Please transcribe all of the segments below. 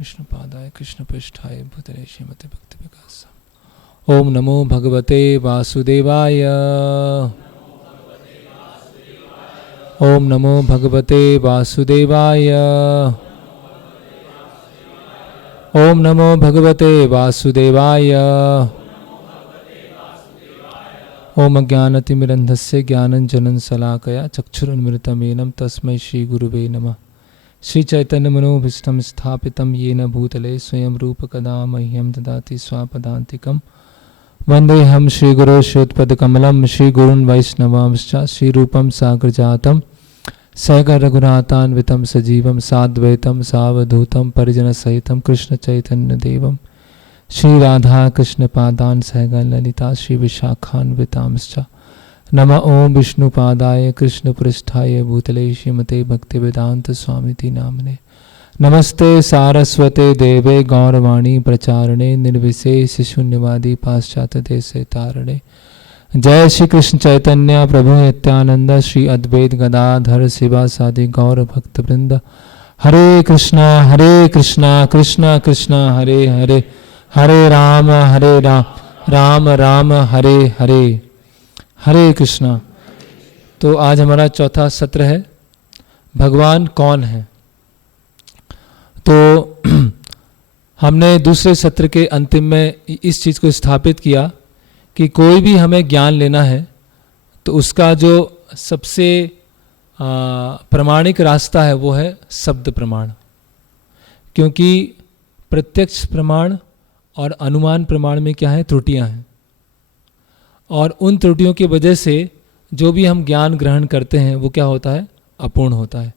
विष्णुपादाय कृष्णपृष्ठाय भूतले श्रीमते भक्ति विकास। ओम नमो भगवते वासुदेवाय। ओम नमो भगवते वासुदेवाय। ओम नमो भगवते वासुदेवाय। ओम अज्ञानतिमिरन्धस्य ज्ञानञ्जनं शलाकया चक्षुरुन्मिलितं येन तस्मै श्रीगुरुवे नमः। श्रीचैतन्यमनोभीष्टं स्थापितं येन भूतले स्वयं रूपकदा मह्यं ददाति स्वापदान्तिकं। वन्देऽहं श्रीगुरो श्रीयुतपदकमलं श्रीगुरून् वैष्णवांश्च श्रीरूपं साग्रजातं सहगणरघुनाथान्वितं सजीवं साद्वैतं सावधूतं परिजनसहितं कृष्णचैतन्यदेवं श्रीराधा कृष्णपादान् सहगणललिता श्रीविशाखान्वितांश्च। नमः ओं विष्णुपादाय कृष्णपृष्ठाय भूतले श्रीमते भक्तिवेदांत स्वामिति नामने। नमस्ते सारस्वते देवे गौरवाणी प्रचारणे निर्विशेष शून्यवादी पाश्चात्य देशे तारणे। जय श्री कृष्ण चैतन्य प्रभु नित्यानंद श्री अद्वैत गदाधर शिवासादि गौर भक्त वृंद। हरे कृष्णा कृष्णा कृष्णा हरे हरे, हरे राम राम राम हरे हरे। हरे कृष्णा। तो आज हमारा चौथा सत्र है, भगवान कौन है। तो हमने दूसरे सत्र के अंतिम में इस चीज़ को स्थापित किया कि कोई भी हमें ज्ञान लेना है तो उसका जो सबसे प्रामाणिक रास्ता है वो है शब्द प्रमाण। क्योंकि प्रत्यक्ष प्रमाण और अनुमान प्रमाण में क्या है, त्रुटियां हैं, और उन त्रुटियों की वजह से जो भी हम ज्ञान ग्रहण करते हैं वो क्या होता है, अपूर्ण होता है।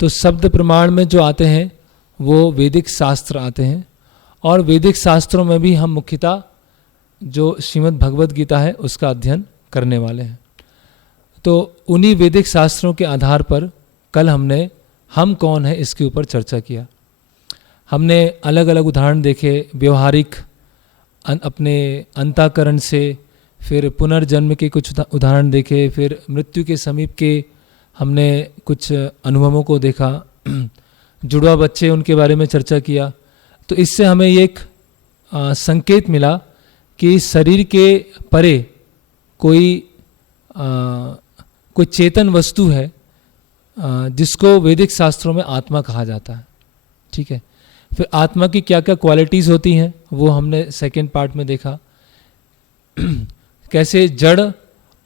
तो शब्द प्रमाण में जो आते हैं वो वैदिक शास्त्र आते हैं, और वैदिक शास्त्रों में भी हम मुख्यतः जो श्रीमद् भगवद गीता है उसका अध्ययन करने वाले हैं। तो उन्हीं वैदिक शास्त्रों के आधार पर कल हमने हम कौन है इसके ऊपर चर्चा किया। हमने अलग अलग उदाहरण देखे, व्यवहारिक अपने अंतःकरण से, फिर पुनर्जन्म के कुछ उदाहरण देखे, फिर मृत्यु के समीप के हमने कुछ अनुभवों को देखा, जुड़वा बच्चे उनके बारे में चर्चा किया। तो इससे हमें एक संकेत मिला कि शरीर के परे कोई चेतन वस्तु है जिसको वैदिक शास्त्रों में आत्मा कहा जाता है। ठीक है, फिर आत्मा की क्या क्या क्वालिटीज़ होती हैं वो हमने सेकेंड पार्ट में देखा। कैसे जड़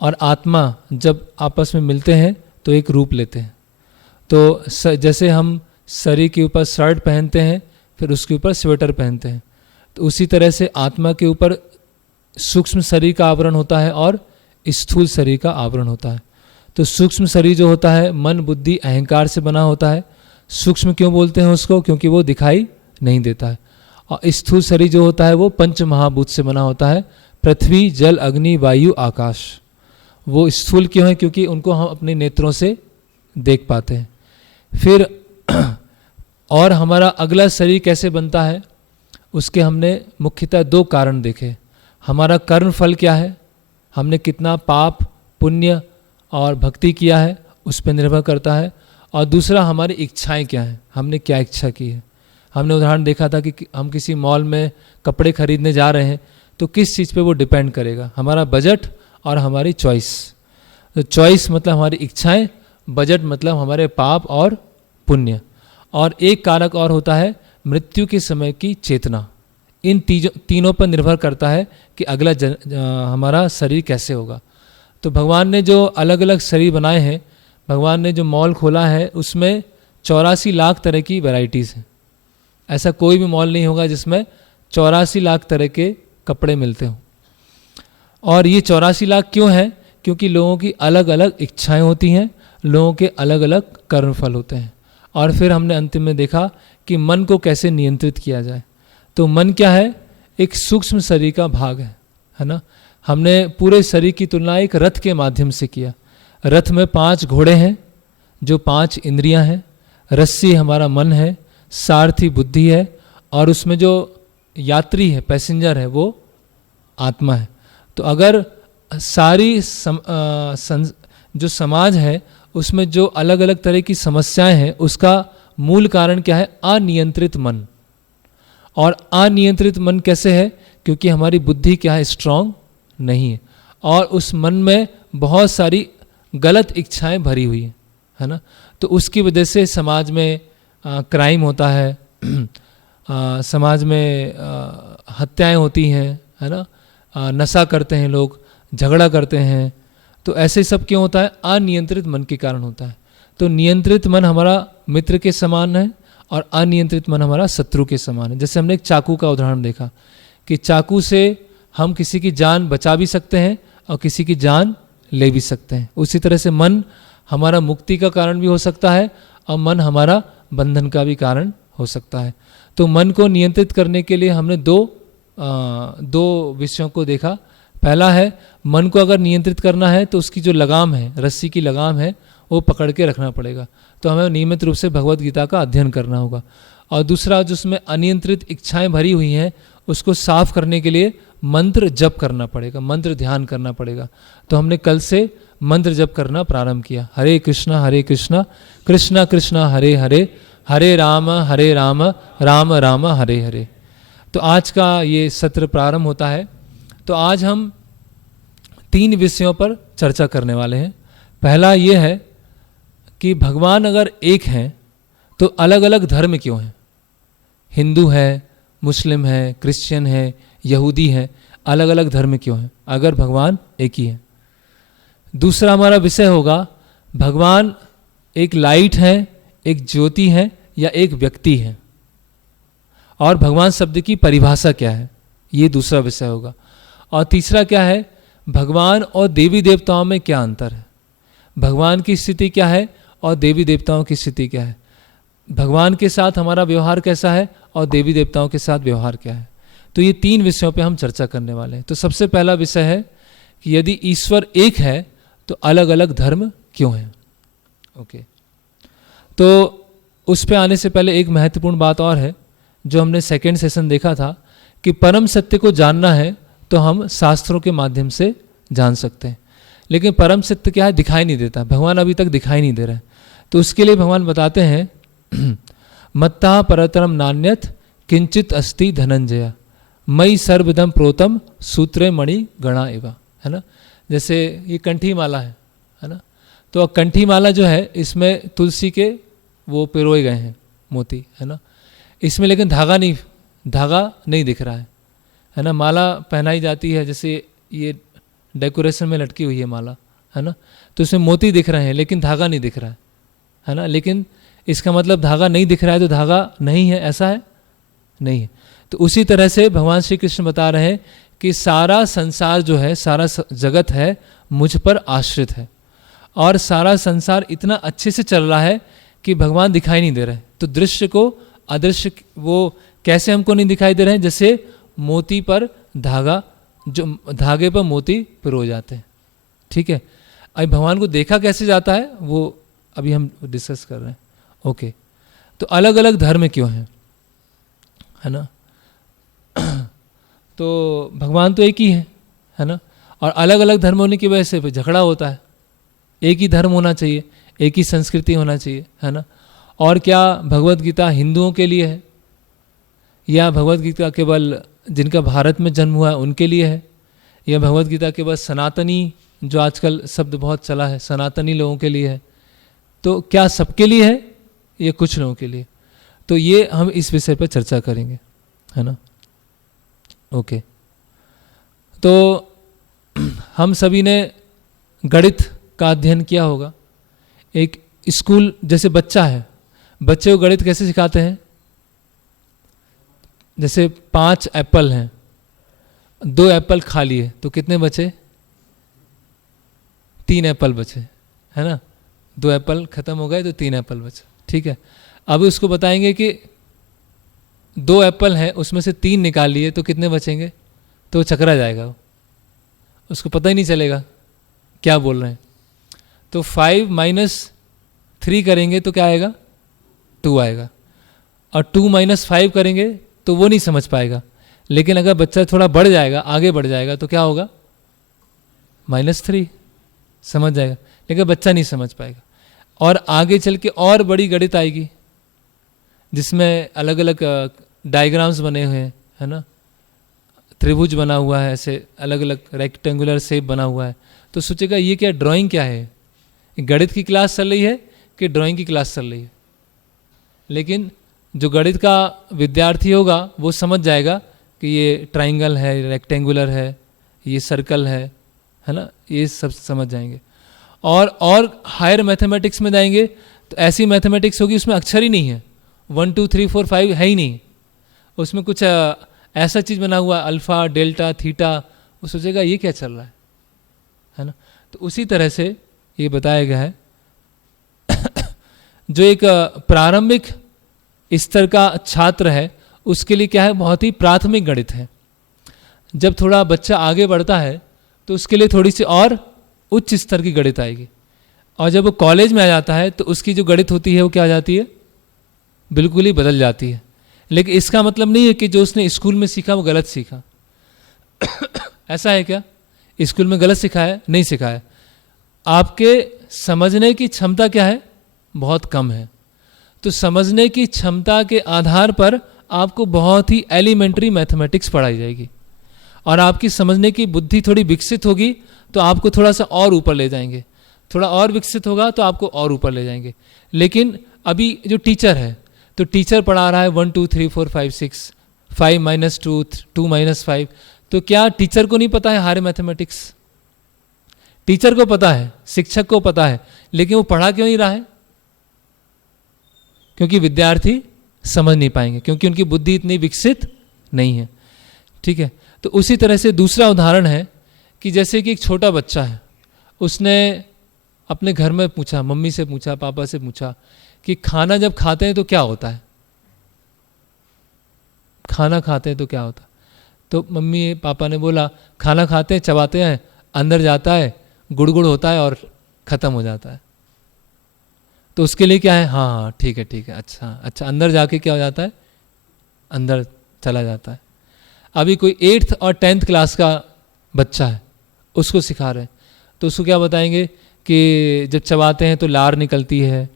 और आत्मा जब आपस में मिलते हैं तो एक रूप लेते हैं। तो जैसे हम शरीर के ऊपर शर्ट पहनते हैं फिर उसके ऊपर स्वेटर पहनते हैं, तो उसी तरह से आत्मा के ऊपर सूक्ष्म शरीर का आवरण होता है और स्थूल शरीर का आवरण होता है। तो सूक्ष्म शरीर जो होता है मन बुद्धि अहंकार से बना होता है। सूक्ष्म क्यों बोलते हैं उसको, क्योंकि वो दिखाई नहीं देता है। और स्थूल शरीर जो होता है वो पंच महाभूत से बना होता है, पृथ्वी जल अग्नि वायु आकाश। वो स्थूल क्यों है, क्योंकि उनको हम अपने नेत्रों से देख पाते हैं। फिर और हमारा अगला शरीर कैसे बनता है उसके हमने मुख्यतः दो कारण देखे। हमारा कर्म फल क्या है, हमने कितना पाप पुण्य और भक्ति किया है उस पर निर्भर करता है। और दूसरा हमारी इच्छाएं क्या हैं, हमने क्या इच्छा की है। हमने उदाहरण देखा था कि हम किसी मॉल में कपड़े खरीदने जा रहे हैं तो किस चीज़ पे वो डिपेंड करेगा, हमारा बजट और हमारी चॉइस। तो चॉइस मतलब हमारी इच्छाएं, बजट मतलब हमारे पाप और पुण्य। और एक कारक और होता है मृत्यु के समय की चेतना। इन तीनों पर निर्भर करता है कि अगला हमारा शरीर कैसे होगा। तो भगवान ने जो अलग अलग शरीर बनाए हैं, भगवान ने जो मॉल खोला है उसमें 84 लाख तरह की वैरायटीज़ हैं। ऐसा कोई भी मॉल नहीं होगा जिसमें 84 लाख तरह के कपड़े मिलते हों। और ये 84 लाख क्यों है, क्योंकि लोगों की अलग अलग इच्छाएं होती हैं, लोगों के अलग अलग कर्मफल होते हैं। और फिर हमने अंतिम में देखा कि मन को कैसे नियंत्रित किया जाए। तो मन क्या है, एक सूक्ष्म शरीर का भाग है ना। हमने पूरे शरीर की तुलना एक रथ के माध्यम से किया। रथ में 5 घोड़े हैं जो 5 इंद्रियां हैं, रस्सी हमारा मन है, सारथी बुद्धि है, और उसमें जो यात्री है पैसेंजर है वो आत्मा है। तो अगर सारी जो समाज है उसमें जो अलग अलग तरह की समस्याएं हैं उसका मूल कारण क्या है, अनियंत्रित मन। और अनियंत्रित मन कैसे है? क्योंकि हमारी बुद्धि क्या है? स्ट्रांग नहीं है, और उस मन में बहुत सारी गलत इच्छाएं भरी हुई है ना। तो उसकी वजह से समाज में क्राइम होता है, समाज में हत्याएं होती हैं, है ना, नशा करते हैं लोग, झगड़ा करते हैं। तो ऐसे सब क्यों होता है? अनियंत्रित मन के कारण होता है। तो नियंत्रित मन हमारा मित्र के समान है और अनियंत्रित मन हमारा शत्रु के समान है। जैसे हमने एक चाकू का उदाहरण देखा कि चाकू से हम किसी की जान बचा भी सकते हैं और किसी की जान ले भी सकते हैं। उसी तरह से मन हमारा मुक्ति का कारण भी हो सकता है और मन हमारा बंधन का भी कारण हो सकता है। तो मन को नियंत्रित करने के लिए हमने दो विषयों को देखा। पहला है, मन को अगर नियंत्रित करना है तो उसकी जो लगाम है, रस्सी की लगाम है, वो पकड़ के रखना पड़ेगा। तो हमें नियमित रूप से भगवत गीता का अध्ययन करना होगा। और दूसरा, जिसमें अनियंत्रित इच्छाएं भरी हुई हैं, उसको साफ करने के लिए मंत्र जप करना पड़ेगा, मंत्र ध्यान करना पड़ेगा। तो हमने कल से मंत्र जप करना प्रारंभ किया। हरे कृष्णा कृष्णा कृष्णा हरे हरे, हरे राम राम राम हरे हरे। तो आज का ये सत्र प्रारंभ होता है। तो आज हम 3 विषयों पर चर्चा करने वाले हैं। पहला ये है कि भगवान अगर एक हैं तो अलग अलग धर्म क्यों हैं? हिंदू है, मुस्लिम है, क्रिश्चियन है, यहूदी है, अलग अलग धर्म क्यों हैं अगर भगवान एक ही है? दूसरा हमारा विषय होगा, भगवान एक लाइट है, एक ज्योति है या एक व्यक्ति है, और भगवान शब्द की परिभाषा क्या है, ये दूसरा विषय होगा। और तीसरा क्या है, भगवान और देवी देवताओं में क्या अंतर है, भगवान की स्थिति क्या है और देवी देवताओं की स्थिति क्या है, भगवान के साथ हमारा व्यवहार कैसा है और देवी देवताओं के साथ व्यवहार क्या है। तो ये 3 विषयों पे हम चर्चा करने वाले हैं। तो सबसे पहला विषय है कि यदि ईश्वर एक है तो अलग अलग धर्म क्यों हैं। ओके, तो उस पे आने से पहले एक महत्वपूर्ण बात और है जो हमने सेकेंड सेशन देखा था कि परम सत्य को जानना है तो हम शास्त्रों के माध्यम से जान सकते हैं, लेकिन परम सत्य क्या है? दिखाई नहीं देता, भगवान अभी तक दिखाई नहीं दे रहे हैं। तो उसके लिए भगवान बताते हैं, मत्ता परतरम नान्यत किंचित अस्ति धनंजय, मई सर्वदम प्रोतम सूत्रे मणि गणा एवा, है ना। जैसे ये कंठी माला है ना, तो कंठी माला जो है इसमें तुलसी के वो पिरोए गए हैं मोती, है ना। इसमें लेकिन धागा नहीं दिख रहा है ना। माला पहनाई जाती है, जैसे ये डेकोरेशन में लटकी हुई है माला, है ना, तो इसमें मोती दिख रहे हैं लेकिन धागा नहीं दिख रहा है ना। लेकिन इसका मतलब धागा नहीं दिख रहा है तो धागा नहीं है, ऐसा है नहीं है। तो उसी तरह से भगवान श्री कृष्ण बता रहे हैं कि सारा संसार जो है, सारा जगत है मुझ पर आश्रित है, और सारा संसार इतना अच्छे से चल रहा है कि भगवान दिखाई नहीं दे रहे। तो दृश्य को अदृश्य वो कैसे हमको नहीं दिखाई दे रहे हैं? जैसे मोती पर धागा, जो धागे पर मोती पिरो जाते हैं, ठीक है। अभी भगवान को देखा कैसे जाता है वो अभी हम डिस्कस कर रहे हैं। ओके, तो अलग अलग धर्म क्यों हैं, है ना। तो भगवान तो एक ही है ना, और अलग अलग धर्म होने की वजह से फिर झगड़ा होता है। एक ही धर्म होना चाहिए, एक ही संस्कृति होना चाहिए, है ना। और क्या भगवत गीता हिंदुओं के लिए है या भगवत गीता केवल जिनका भारत में जन्म हुआ है उनके लिए है, या भगवत गीता केवल सनातनी, जो आजकल शब्द बहुत चला है, सनातनी लोगों के लिए है? तो क्या सबके लिए है या कुछ लोगों के लिए? तो ये हम इस विषय पर चर्चा करेंगे, है ना। ओके, तो हम सभी ने गणित का अध्ययन किया होगा। एक स्कूल जैसे बच्चा है, बच्चे को गणित कैसे सिखाते हैं? जैसे 5 एप्पल हैं, 2 एप्पल खा लिए तो कितने बचे? 3 एप्पल बचे, है ना। 2 एप्पल खत्म हो गए तो 3 एप्पल बचे, ठीक है। अब उसको बताएंगे कि 2 एप्पल हैं, उसमें से 3 निकाल लिए तो कितने बचेंगे? तो चकरा जाएगा वो, उसको पता ही नहीं चलेगा क्या बोल रहे हैं। तो 5 - 3 करेंगे तो क्या आएगा? 2 आएगा, और 2 - 5 करेंगे तो वो नहीं समझ पाएगा। लेकिन अगर बच्चा थोड़ा बढ़ जाएगा, आगे बढ़ जाएगा तो क्या होगा? -3 समझ जाएगा, लेकिन बच्चा नहीं समझ पाएगा। और आगे चल के और बड़ी गणित आएगी जिसमें अलग अलग डायग्राम्स बने हुए हैं, है ना, त्रिभुज बना हुआ है, ऐसे अलग अलग रेक्टेंगुलर शेप बना हुआ है, तो सोचेगा ये क्या ड्राइंग क्या है, गणित की क्लास चल रही है कि ड्राइंग की क्लास चल रही है। लेकिन जो गणित का विद्यार्थी होगा वो समझ जाएगा कि ये ट्राइंगल है, रेक्टेंगुलर है, ये सर्कल है ना, ये सब समझ जाएंगे। और हायर मैथमेटिक्स में जाएंगे तो ऐसी मैथमेटिक्स होगी उसमें अक्षर ही नहीं है, 1 2 3 4 5 है ही नहीं, उसमें कुछ ऐसा चीज़ बना हुआ अल्फ़ा डेल्टा थीटा, वो सोचेगा ये क्या चल रहा है ना। तो उसी तरह से ये बताया गया है जो एक प्रारंभिक स्तर का छात्र है उसके लिए क्या है, बहुत ही प्राथमिक गणित है। जब थोड़ा बच्चा आगे बढ़ता है तो उसके लिए थोड़ी सी और उच्च स्तर की गणित आएगी, और जब वो कॉलेज में आ जाता है तो उसकी जो गणित होती है वो क्या आ जाती है, बिल्कुल ही बदल जाती है। लेकिन इसका मतलब नहीं है कि जो उसने स्कूल में सीखा वो गलत सीखा। ऐसा है क्या, स्कूल में गलत सिखाया? नहीं सिखाया। आपके समझने की क्षमता क्या है, बहुत कम है। तो समझने की क्षमता के आधार पर आपको बहुत ही एलिमेंट्री मैथमेटिक्स पढ़ाई जाएगी, और आपकी समझने की बुद्धि थोड़ी विकसित होगी तो आपको थोड़ा सा और ऊपर ले जाएंगे, थोड़ा और विकसित होगा तो आपको और ऊपर ले जाएंगे। लेकिन अभी जो टीचर है तो टीचर पढ़ा रहा है 1 2 3 4 5 6 5 - 2 2 - 5, तो क्या टीचर को नहीं पता है हायर मैथमेटिक्स? टीचर को पता है, शिक्षक को पता है, लेकिन वो पढ़ा क्यों नहीं रहा है? क्योंकि विद्यार्थी समझ नहीं पाएंगे, क्योंकि उनकी बुद्धि इतनी विकसित नहीं है। ठीक है, तो उसी तरह से दूसरा उदाहरण है कि जैसे कि एक छोटा बच्चा है, उसने अपने घर में पूछा, मम्मी से पूछा, पापा से पूछा कि खाना जब खाते हैं तो क्या होता है, खाना खाते हैं तो क्या होता है? तो मम्मी पापा ने बोला खाना खाते हैं, चबाते हैं, अंदर जाता है, गुड़गुड़ होता है और ख़त्म हो जाता है। तो उसके लिए क्या है, हाँ ठीक है ठीक है, अच्छा अंदर जाके क्या हो जाता है, अंदर चला जाता है। अभी कोई 8th और 10th क्लास का बच्चा है, उसको सिखा रहे हैं, तो उसको क्या बताएंगे कि जब चबाते हैं तो लार निकलती है,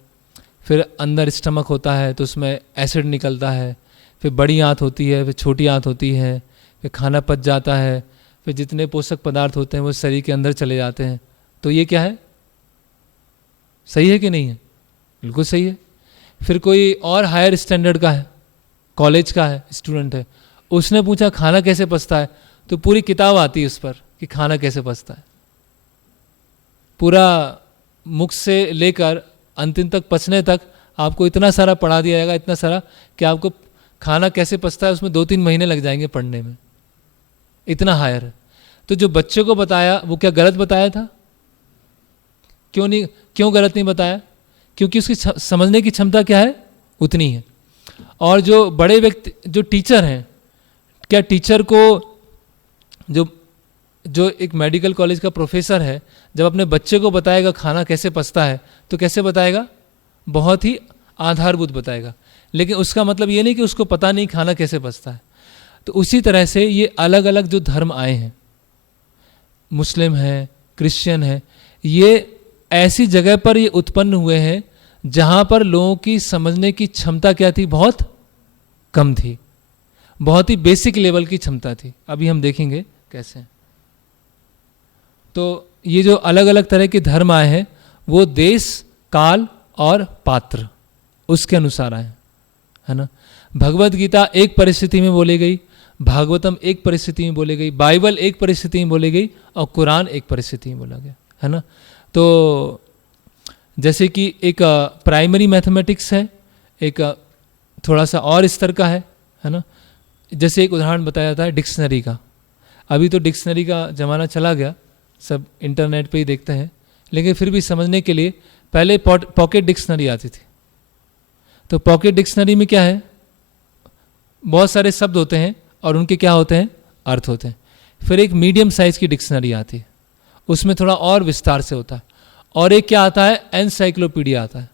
फिर अंदर स्टमक होता है तो उसमें एसिड निकलता है, फिर बड़ी आंत होती है, फिर छोटी आंत होती है, फिर खाना पच जाता है, फिर जितने पोषक पदार्थ होते हैं वो शरीर के अंदर चले जाते हैं। तो ये क्या है, सही है कि नहीं है? बिल्कुल सही है। फिर कोई और हायर स्टैंडर्ड का है, कॉलेज का है, स्टूडेंट है, उसने पूछा खाना कैसे पचता है, तो पूरी किताब आती है उस पर कि खाना कैसे पचता है, पूरा मुख से लेकर अंतिम तक पचने तक आपको इतना सारा पढ़ा दिया जाएगा, इतना सारा कि आपको खाना कैसे पचता है उसमें 2-3 महीने लग जाएंगे पढ़ने में, इतना हायर है। तो जो बच्चे को बताया वो क्या गलत बताया था? क्यों गलत नहीं बताया? क्योंकि उसकी समझने की क्षमता क्या है, उतनी है। और जो बड़े व्यक्ति, जो टीचर हैं, क्या टीचर को जो एक मेडिकल कॉलेज का प्रोफेसर है जब अपने बच्चे को बताएगा खाना कैसे पचता है तो कैसे बताएगा, बहुत ही आधारभूत बताएगा। लेकिन उसका मतलब ये नहीं कि उसको पता नहीं खाना कैसे पचता है। तो उसी तरह से ये अलग अलग जो धर्म आए हैं, मुस्लिम हैं, क्रिश्चियन हैं, ये ऐसी जगह पर ये उत्पन्न हुए हैं जहाँ पर लोगों की समझने की क्षमता क्या थी, बहुत कम थी, बहुत ही बेसिक लेवल की क्षमता थी। अभी हम देखेंगे कैसे। तो ये जो अलग अलग तरह के धर्म आए हैं वो देश, काल और पात्र उसके अनुसार आए, है ना। भगवत गीता एक परिस्थिति में बोली गई, भागवतम एक परिस्थिति में बोली गई, बाइबल एक परिस्थिति में बोली गई और कुरान एक परिस्थिति में बोला गया, है ना। तो जैसे कि एक प्राइमरी मैथमेटिक्स है, एक थोड़ा सा और स्तर का है ना। जैसे एक उदाहरण बताया जाता है डिक्शनरी का। अभी तो डिक्शनरी का ज़माना चला गया, सब इंटरनेट पे ही देखते हैं, लेकिन फिर भी समझने के लिए पहले पॉकेट डिक्शनरी आती थी। तो पॉकेट डिक्शनरी में क्या है, बहुत सारे शब्द होते हैं और उनके क्या होते हैं, अर्थ होते हैं। फिर एक मीडियम साइज़ की डिक्शनरी आती है, उसमें थोड़ा और विस्तार से होता है। और एक क्या आता है, एनसाइक्लोपीडिया आता है।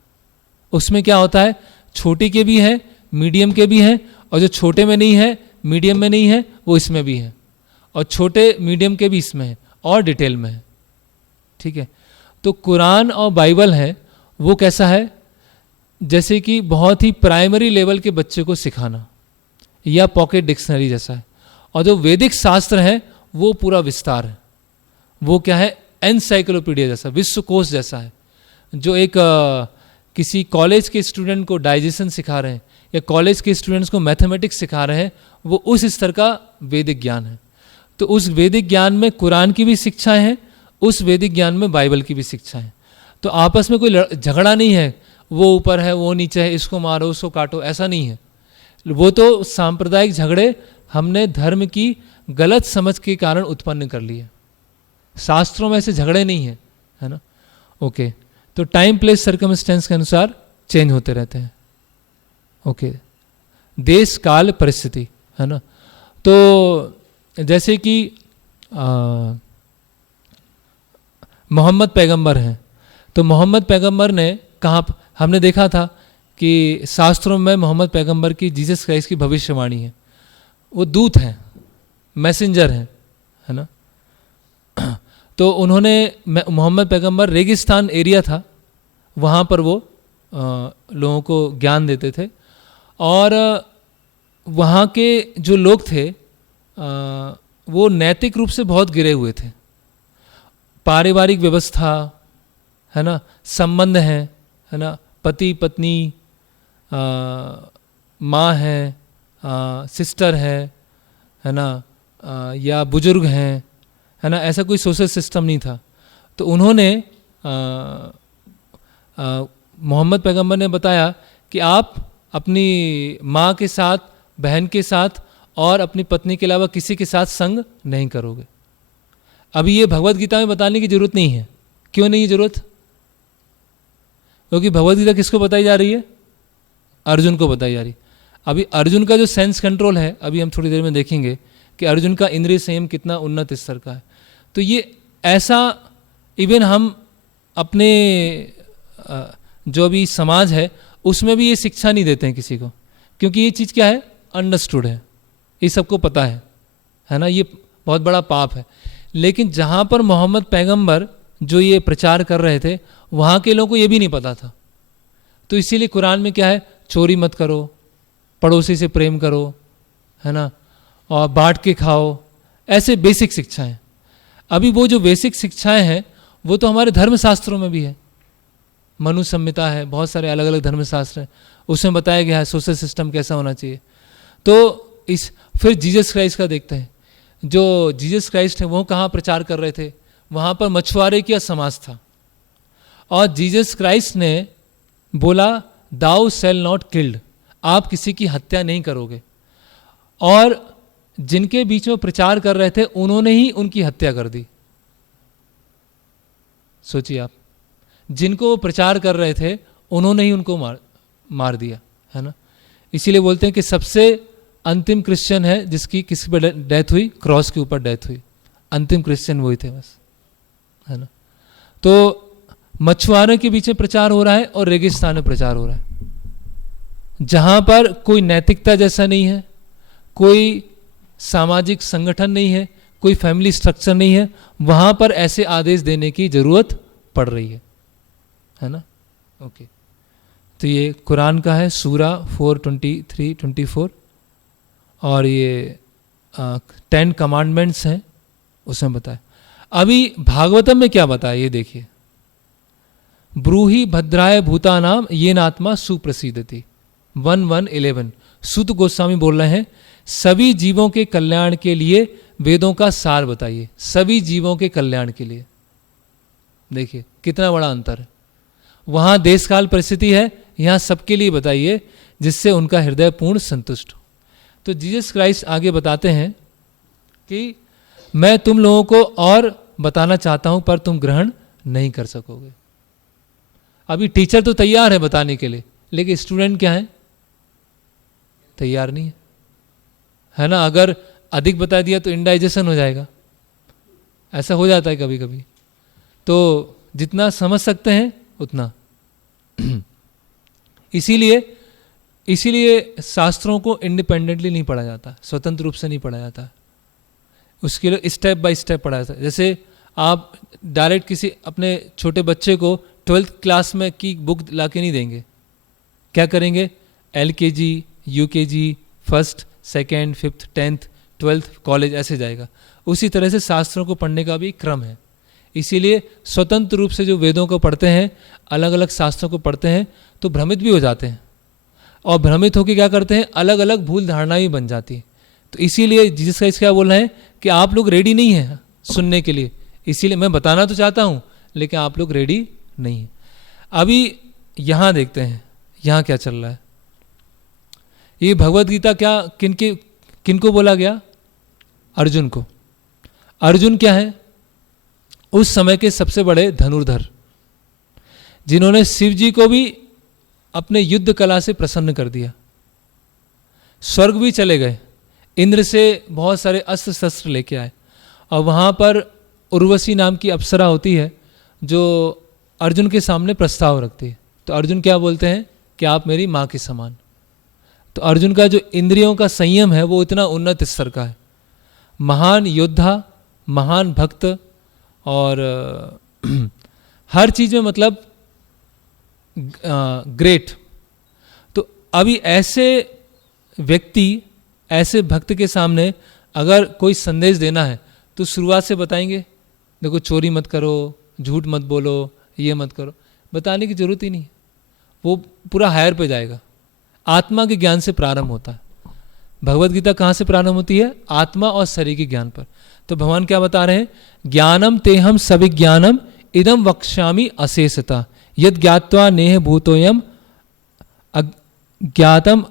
उसमें क्या होता है, छोटी के भी हैं, मीडियम के भी हैं, और जो छोटे में नहीं है, मीडियम में नहीं है, वो इसमें भी है, और छोटे मीडियम के भी इसमें है और डिटेल में है। ठीक है। तो कुरान और बाइबल है वो कैसा है, जैसे कि बहुत ही प्राइमरी लेवल के बच्चे को सिखाना, या पॉकेट डिक्शनरी जैसा है। और जो वैदिक शास्त्र है वो पूरा विस्तार है, वो क्या है, एनसाइक्लोपीडिया जैसा, विश्वकोश जैसा है। जो एक किसी कॉलेज के स्टूडेंट को डाइजेशन सिखा रहे हैं या कॉलेज के स्टूडेंट्स को मैथमेटिक्स सिखा रहे हैं, वो उस स्तर का वैदिक ज्ञान है। तो उस वैदिक ज्ञान में कुरान की भी शिक्षाएं हैं, उस वैदिक ज्ञान में बाइबल की भी शिक्षाएं हैं। तो आपस में कोई झगड़ा नहीं है, वो ऊपर है वो नीचे है, इसको मारो उसको काटो, ऐसा नहीं है। वो तो सांप्रदायिक झगड़े हमने धर्म की गलत समझ के कारण उत्पन्न कर लिए। शास्त्रों में ऐसे झगड़े नहीं है, है ना। ओके, तो टाइम प्लेस सर्कमस्टेंस के अनुसार चेंज होते रहते हैं। ओके, देश काल परिस्थिति, है ना। तो जैसे कि मोहम्मद पैगंबर हैं, तो मोहम्मद पैगंबर ने कहाँ, हमने देखा था कि शास्त्रों में मोहम्मद पैगंबर की, जीसस क्राइस्ट की भविष्यवाणी है। वो दूत हैं, मैसेंजर हैं, है ना। तो उन्होंने, मोहम्मद पैगंबर रेगिस्तान एरिया था, वहाँ पर वो लोगों को ज्ञान देते थे। और वहाँ के जो लोग थे वो नैतिक रूप से बहुत गिरे हुए थे। पारिवारिक व्यवस्था, है ना, संबंध है ना, पति पत्नी, माँ है, सिस्टर है ना, या बुजुर्ग हैं, है ना, ऐसा कोई सोशल सिस्टम नहीं था। तो उन्होंने मोहम्मद पैगंबर ने बताया कि आप अपनी माँ के साथ, बहन के साथ और अपनी पत्नी के अलावा किसी के साथ संग नहीं करोगे। अभी ये भगवत गीता में बताने की जरूरत नहीं है। क्यों नहीं है जरूरत? क्योंकि भगवत गीता किसको बताई जा रही है? अर्जुन को बताई जा रही है। अभी अर्जुन का जो सेंस कंट्रोल है, अभी हम थोड़ी देर में देखेंगे कि अर्जुन का इंद्रिय संयम कितना उन्नत स्तर का है। तो ये ऐसा, इवन हम अपने जो भी समाज है उसमें भी ये शिक्षा नहीं देते हैं किसी को, क्योंकि ये चीज़ क्या है, अंडरस्टूड है, ये सबको पता है ना, ये बहुत बड़ा पाप है। लेकिन जहाँ पर मोहम्मद पैगंबर जो ये प्रचार कर रहे थे, वहाँ के लोगों को ये भी नहीं पता था। तो इसीलिए कुरान में क्या है, चोरी मत करो, पड़ोसी से प्रेम करो, है ना, और बांट के खाओ, ऐसे बेसिक शिक्षाएं। अभी वो जो बेसिक शिक्षाएं हैं वो तो हमारे धर्मशास्त्रों में भी है। मनु संहिता है, बहुत सारे अलग अलग धर्मशास्त्र हैं, उसमें बताया गया है सोशल सिस्टम कैसा होना चाहिए। तो फिर जीसस क्राइस्ट का देखते हैं। जो जीसस क्राइस्ट है वो कहाँ प्रचार कर रहे थे? वहाँ पर मछुआरे का समाज था, और जीसस क्राइस्ट ने बोला दाउ सेल नॉट किल्ड, आप किसी की हत्या नहीं करोगे। और जिनके बीच में प्रचार कर रहे थे उन्होंने ही उनकी हत्या कर दी। सोचिए आप, जिनको वो प्रचार कर रहे थे उन्होंने ही उनको मार दिया, है ना। इसीलिए बोलते हैं कि सबसे अंतिम क्रिश्चियन है जिसकी किसी पर डेथ हुई, क्रॉस के ऊपर डेथ हुई, अंतिम क्रिश्चियन वही थे बस, है ना। तो मछुआरों के बीच में प्रचार हो रहा है और रेगिस्तान में प्रचार हो रहा है, जहां पर कोई नैतिकता जैसा नहीं है, कोई सामाजिक संगठन नहीं है, कोई फैमिली स्ट्रक्चर नहीं है, वहां पर ऐसे आदेश देने की जरूरत पड़ रही है ना। ओके, तो ये कुरान का है, सूरा 4:23-24, और ये 10 कमांडमेंट्स हैं, उसमें बताया। अभी भागवतम में क्या बताया ये देखिए, ब्रूहि भद्राय भूतानाम ये नात्मा सुप्रसिद्धति 1:11। सूत गोस्वामी बोल रहे हैं, सभी जीवों के कल्याण के लिए वेदों का सार बताइए, सभी जीवों के कल्याण के लिए। देखिए कितना बड़ा अंतर है। वहां देश काल परिस्थिति है, यहां सबके लिए बताइए जिससे उनका हृदय पूर्ण संतुष्ट हो। तो जीसस क्राइस्ट आगे बताते हैं कि मैं तुम लोगों को और बताना चाहता हूं पर तुम ग्रहण नहीं कर सकोगे। अभी टीचर तो तैयार है बताने के लिए, लेकिन स्टूडेंट क्या है, तैयार नहीं है ना। अगर अधिक बता दिया तो इंडाइजेशन हो जाएगा, ऐसा हो जाता है कभी कभी। तो जितना समझ सकते हैं उतना। इसीलिए शास्त्रों को इंडिपेंडेंटली नहीं पढ़ा जाता, स्वतंत्र रूप से नहीं पढ़ा जाता, उसके लिए स्टेप बाय स्टेप पढ़ा जाता है। जैसे आप डायरेक्ट किसी अपने छोटे बच्चे को 12th क्लास में की बुक ला के नहीं देंगे। क्या करेंगे? LKG, UKG, first, second, fifth, 10th, 12th, college, ऐसे जाएगा। उसी तरह से शास्त्रों को पढ़ने का भी क्रम है। इसीलिए स्वतंत्र रूप से जो वेदों को पढ़ते हैं, अलग अलग शास्त्रों को पढ़ते हैं, तो भ्रमित भी हो जाते हैं, और भ्रमित होकर क्या करते हैं, अलग अलग भूल धारणा भी बन जाती है। तो इसीलिए जीसस क्राइस्ट क्या बोल रहे हैं कि आप लोग रेडी नहीं हैं सुनने के लिए, इसीलिए मैं बताना तो चाहता हूं लेकिन आप लोग रेडी नहीं हैं। अभी यहां देखते हैं यहां क्या चल रहा है। ये भगवत गीता क्या किनको बोला गया? अर्जुन को। अर्जुन क्या है? उस समय के सबसे बड़े धनुर्धर, जिन्होंने शिव जी को भी अपने युद्ध कला से प्रसन्न कर दिया, स्वर्ग भी चले गए, इंद्र से बहुत सारे अस्त्र शस्त्र लेके आए, और वहाँ पर उर्वशी नाम की अप्सरा होती है जो अर्जुन के सामने प्रस्ताव रखती है। तो अर्जुन क्या बोलते हैं कि आप मेरी माँ के समान। तो अर्जुन का जो इंद्रियों का संयम है वो इतना उन्नत स्तर का है, महान योद्धा, महान भक्त, और हर चीज़ में मतलब ग्रेट। तो अभी ऐसे व्यक्ति, ऐसे भक्त के सामने अगर कोई संदेश देना है तो शुरुआत से बताएंगे, देखो चोरी मत करो, झूठ मत बोलो, ये मत करो, बताने की जरूरत ही नहीं। वो पूरा हायर पे जाएगा। आत्मा के ज्ञान से प्रारंभ होता है। भगवत गीता कहाँ से प्रारंभ होती है? आत्मा और शरीर के ज्ञान पर। तो भगवान क्या बता रहे हैं? ज्ञानम तेहम सविज्ञानम इदम वक्ष्यामि अशेषता यद ज्ञात्वा नेह भूतोयम ज्ञातम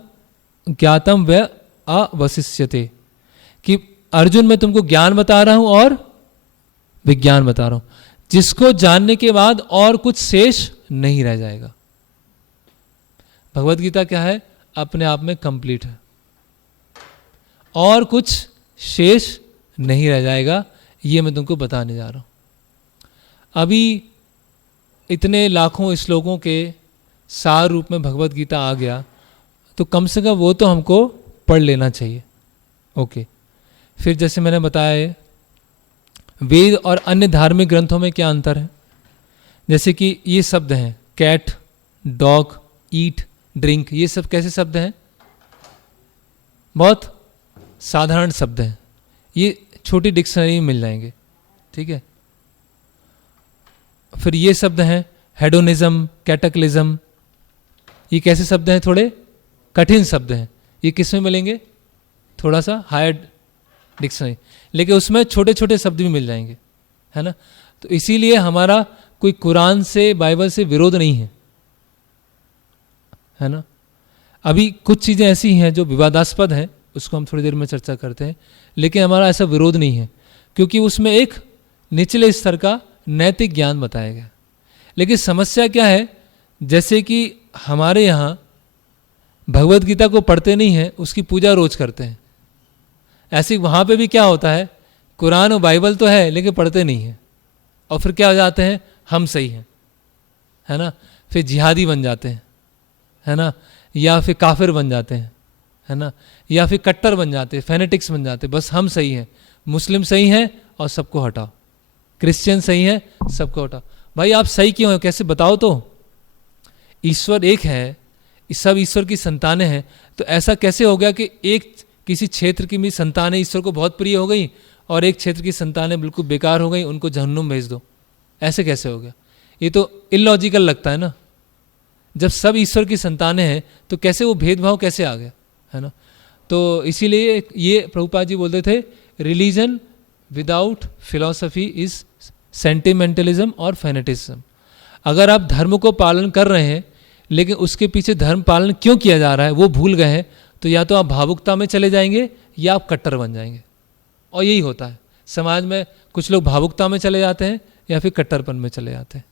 ज्ञातम व अवशिष्यते। कि अर्जुन मैं तुमको ज्ञान बता रहा हूं और विज्ञान बता रहा हूं, जिसको जानने के बाद और कुछ शेष नहीं रह जाएगा। भगवत गीता क्या है? अपने आप में कंप्लीट है, और कुछ शेष नहीं रह जाएगा, ये मैं तुमको बताने जा रहा हूं। अभी इतने लाखों श्लोकों के सार रूप में भगवत गीता आ गया, तो कम से कम वो तो हमको पढ़ लेना चाहिए। ओके, फिर जैसे मैंने बताया वेद और अन्य धार्मिक ग्रंथों में क्या अंतर है? जैसे कि ये शब्द हैं कैट, डॉग, ईट, ड्रिंक, ये सब कैसे शब्द हैं? बहुत साधारण शब्द हैं, ये छोटी डिक्शनरी में मिल जाएंगे, ठीक है। फिर ये शब्द हैं हेडोनिज्म, कैटेक्लिज्म, ये कैसे शब्द हैं? थोड़े कठिन शब्द हैं, ये किस में मिलेंगे? थोड़ा सा हायर डिक्शनरी, लेकिन उसमें छोटे छोटे शब्द भी मिल जाएंगे, है ना। तो इसीलिए हमारा कोई कुरान से, बाइबल से विरोध नहीं है ना। अभी कुछ चीज़ें ऐसी हैं जो विवादास्पद हैं, उसको हम थोड़ी देर में चर्चा करते हैं, लेकिन हमारा ऐसा विरोध नहीं है, क्योंकि उसमें एक निचले स्तर का नैतिक ज्ञान बताया गया। लेकिन समस्या क्या है? जैसे कि हमारे यहाँ भगवत गीता को पढ़ते नहीं हैं, उसकी पूजा रोज करते हैं, ऐसे वहाँ पे भी क्या होता है? कुरान और बाइबल तो है लेकिन पढ़ते नहीं हैं, और फिर क्या हो जाते हैं? हम सही हैं, है ना। फिर जिहादी बन जाते हैं, है ना, या फिर काफिर बन जाते हैं, है ना, या फिर कट्टर बन जाते हैं, फैनेटिक्स बन जाते हैं। बस हम सही हैं, मुस्लिम सही हैं और सबको हटाओ, क्रिश्चियन सही है सबको हटाओ। भाई आप सही क्यों हो? कैसे बताओ तो। ईश्वर एक है, सब ईश्वर की संतानें हैं, तो ऐसा कैसे हो गया कि एक किसी क्षेत्र की भी संतानें ईश्वर को बहुत प्रिय हो गई और एक क्षेत्र की संतानें बिल्कुल बेकार हो गई, उनको जहन्नुम भेज दो? ऐसे कैसे हो गया? ये तो इलॉजिकल लगता है ना। जब सब ईश्वर की संतानें हैं तो कैसे वो भेदभाव कैसे आ गया, है ना। तो इसीलिए ये प्रभुपाद जी बोलते थे, रिलीजन विदाउट फिलॉसफी इज सेंटिमेंटलिज्म और फैनेटिज्म। अगर आप धर्म को पालन कर रहे हैं लेकिन उसके पीछे धर्म पालन क्यों किया जा रहा है वो भूल गए हैं, तो या तो आप भावुकता में चले जाएंगे या आप कट्टर बन जाएंगे। और यही होता है समाज में, कुछ लोग भावुकता में चले जाते हैं या फिर कट्टरपन में चले जाते हैं।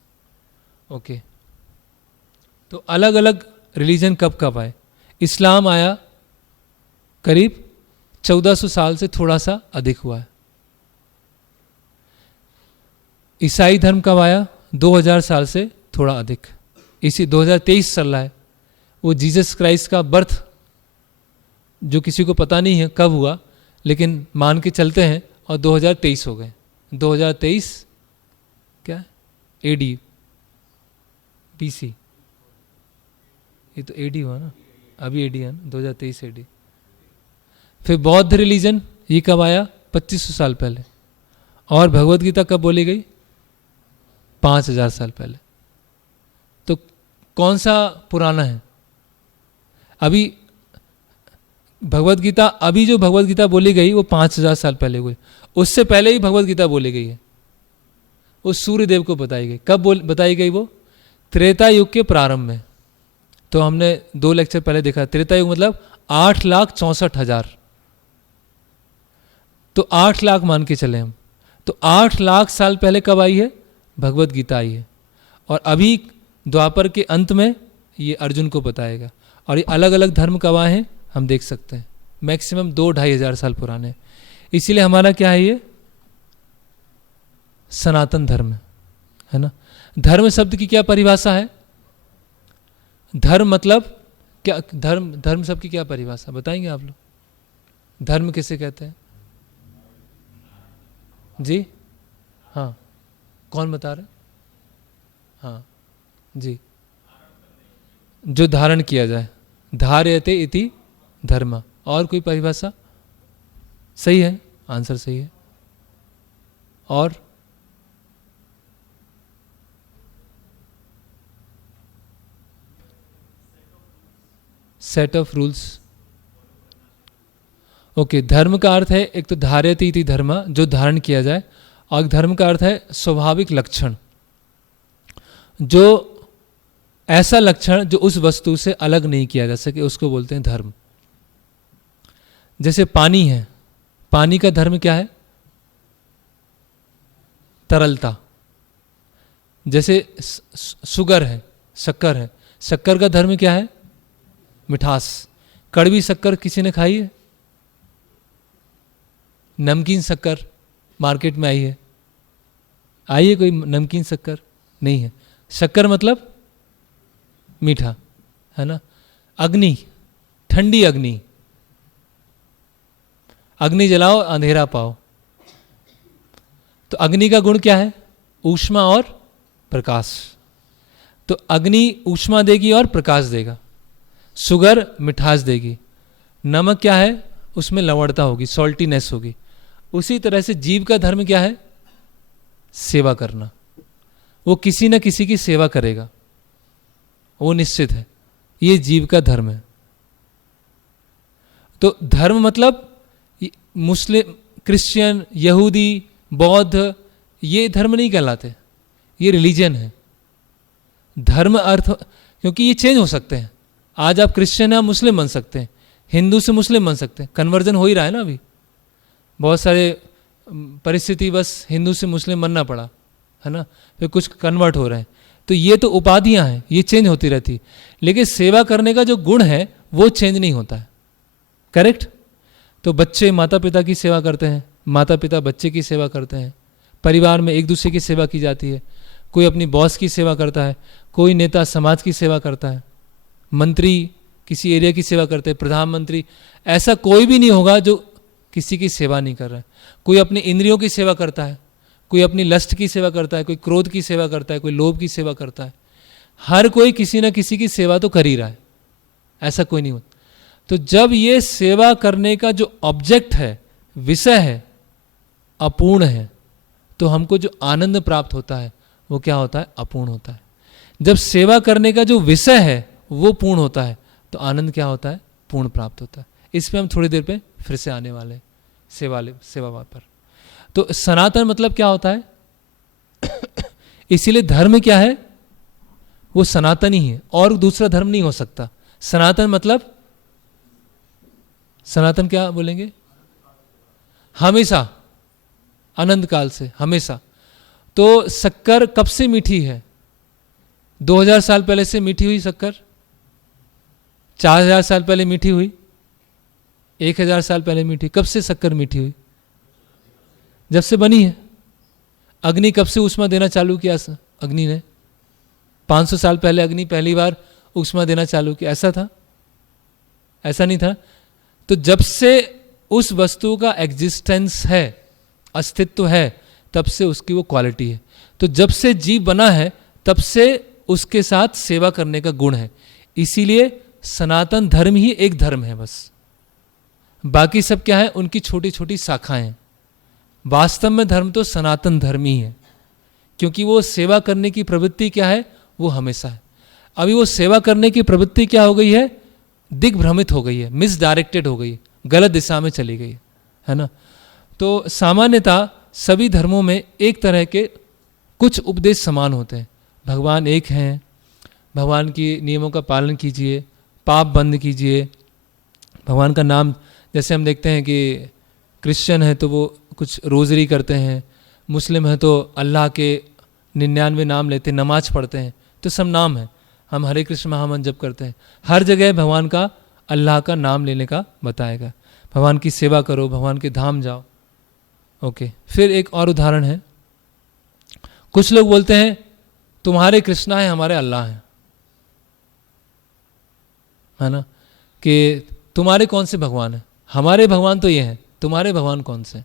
ओके, तो अलग अलग रिलीजन कब कब आए? इस्लाम आया करीब 1400 साल से थोड़ा सा अधिक हुआ है। ईसाई धर्म कब आया? 2000 साल से थोड़ा अधिक, इसी 2023 चल रहा है। वो जीसस क्राइस्ट का बर्थ जो किसी को पता नहीं है कब हुआ, लेकिन मान के चलते हैं, और 2023 हो गए। 2023 क्या एडी बीसी, ये तो एडी हुआ ना, अभी एडी है ना, 2023 एडी। फिर बौद्ध रिलीजन, ये कब आया? 2500 साल पहले। और भगवत गीता कब बोली गई? 5000 साल पहले। तो कौन सा पुराना है? अभी भगवत गीता, अभी जो भगवत गीता बोली गई वो 5000 साल पहले हुई। उससे पहले ही भगवत गीता बोली गई है, वो सूर्यदेव को बताई गई। कब बताई गई? वो त्रेता युग के प्रारंभ में। तो हमने 2 लेक्चर पहले देखा, त्रेता युग मतलब 8,64,000। तो 8 लाख मान के चले हम, तो 8 लाख साल पहले कब आई है? भगवत गीता आई है। और अभी द्वापर के अंत में ये अर्जुन को बताएगा। और ये अलग अलग धर्म कब आए हैं हम देख सकते हैं, मैक्सिमम 2-2.5 हजार साल पुराने। इसीलिए हमारा क्या है? ये सनातन धर्म है ना। धर्म शब्द की क्या परिभाषा है? धर्म मतलब क्या? धर्म शब्द की क्या परिभाषा बताएंगे आप लोग? धर्म किसे कहते हैं जी? हाँ, कौन बता रहे? हाँ जी, जो धारण किया जाए, धार्यते इति धर्म। और कोई परिभाषा? सही है, आंसर सही है। और सेट ऑफ रूल्स। ओके, धर्म का अर्थ है एक तो धार्यते इति धर्म, जो धारण किया जाए, और धर्म का अर्थ है स्वाभाविक लक्षण, जो ऐसा लक्षण जो उस वस्तु से अलग नहीं किया जा सके, उसको बोलते हैं धर्म। जैसे पानी है, पानी का धर्म क्या है? तरलता। जैसे शुगर है, शक्कर है, शक्कर का धर्म क्या है? मिठास। कड़वी शक्कर किसी ने खाई है? नमकीन शक्कर मार्केट में आई है? आई है कोई नमकीन शक्कर? नहीं है। शक्कर मतलब मीठा, है ना। अग्नि, ठंडी अग्नि, अग्नि जलाओ अंधेरा पाओ। तो अग्नि का गुण क्या है? ऊष्मा और प्रकाश। तो अग्नि ऊष्मा देगी और प्रकाश देगा, शुगर मिठास देगी, नमक क्या है? उसमें लवणता होगी, सॉल्टीनेस होगी। उसी तरह से जीव का धर्म क्या है? सेवा करना। वो किसी न किसी की सेवा करेगा, वो निश्चित है, ये जीव का धर्म है। तो धर्म मतलब मुस्लिम, क्रिश्चियन, यहूदी, बौद्ध, ये धर्म नहीं कहलाते, ये रिलीजन है। धर्म अर्थ, क्योंकि ये चेंज हो सकते हैं। आज आप क्रिश्चियन हैं, आप मुस्लिम बन सकते हैं, हिंदू से मुस्लिम बन सकते हैं, कन्वर्जन हो ही रहा है ना। अभी बहुत सारे परिस्थिति बस हिंदू से मुस्लिम बनना पड़ा, है ना, फिर कुछ कन्वर्ट हो रहे हैं। तो ये तो उपाधियां हैं, ये चेंज होती रहती। लेकिन सेवा करने का जो गुण है वो चेंज नहीं होता है। करेक्ट? तो बच्चे माता पिता की सेवा करते हैं, माता पिता बच्चे की सेवा करते हैं, परिवार में एक दूसरे की सेवा की जाती है। कोई अपनी बॉस की सेवा करता है, कोई नेता समाज की सेवा करता है, मंत्री किसी एरिया की सेवा करते हैं, प्रधानमंत्री। ऐसा कोई भी नहीं होगा जो किसी की सेवा नहीं कर रहा है। कोई अपनी इंद्रियों की सेवा करता है, कोई अपनी लस्ट की सेवा करता है, कोई क्रोध की सेवा करता है, कोई लोभ की सेवा करता है। हर कोई किसी न किसी की सेवा तो कर ही रहा है, ऐसा कोई नहीं होता। तो जब ये सेवा करने का जो ऑब्जेक्ट है, विषय है, अपूर्ण है, तो हमको जो आनंद प्राप्त होता है वो क्या होता है? अपूर्ण होता है। जब सेवा करने का जो विषय है वो पूर्ण होता है तो आनंद क्या होता है? पूर्ण प्राप्त होता है। इस पे हम थोड़ी देर पे फिर से आने वाले सेवा पर। तो सनातन मतलब क्या होता है? इसीलिए धर्म क्या है? वो सनातन ही है, और दूसरा धर्म नहीं हो सकता। सनातन मतलब, सनातन क्या बोलेंगे? हमेशा, अनंत काल से, हमेशा। तो शक्कर कब से मीठी है? 2000 साल पहले से मीठी हुई शक्कर, 4000 साल पहले मीठी हुई, 1000 साल पहले मीठी। कब से शक्कर मीठी हुई? जब से बनी है। अग्नि कब से ऊष्मा देना चालू किया? अग्नि ने 500 साल पहले अग्नि पहली बार ऊष्मा देना चालू किया। ऐसा था? ऐसा नहीं था। तो जब से उस वस्तु का एग्जिस्टेंस है, अस्तित्व है, तब से उसकी वो क्वालिटी है। तो जब से जीव बना है तब से उसके साथ सेवा करने का गुण है। इसीलिए सनातन धर्म ही एक धर्म है बस, बाकी सब क्या है, उनकी छोटी छोटी शाखाएं। वास्तव में धर्म तो सनातन धर्म ही है, क्योंकि वो सेवा करने की प्रवृत्ति क्या है, वो हमेशा है। अभी वो सेवा करने की प्रवृत्ति क्या हो गई है, दिग्भ्रमित हो गई है, मिसडायरेक्टेड हो गई है, गलत दिशा में चली गई है ना। तो सामान्यतः सभी धर्मों में एक तरह के कुछ उपदेश समान होते हैं। भगवान एक हैं, भगवान की नियमों का पालन कीजिए, पाप बंद कीजिए, भगवान का नाम, जैसे हम देखते हैं कि क्रिश्चियन है तो वो कुछ रोज़री करते हैं, मुस्लिम है तो अल्लाह के 99 नाम लेते हैं, नमाज पढ़ते हैं, तो सब नाम है। हम हरे कृष्ण महामंत्र जप करते हैं, हर जगह भगवान का, अल्लाह का नाम लेने का बताएगा। भगवान की सेवा करो, भगवान के धाम जाओ। ओके, फिर एक और उदाहरण है, कुछ लोग बोलते हैं तुम्हारे कृष्णा है, हमारे अल्लाह है ना, कि तुम्हारे कौन से भगवान है, हमारे भगवान तो ये हैं, तुम्हारे भगवान कौन से।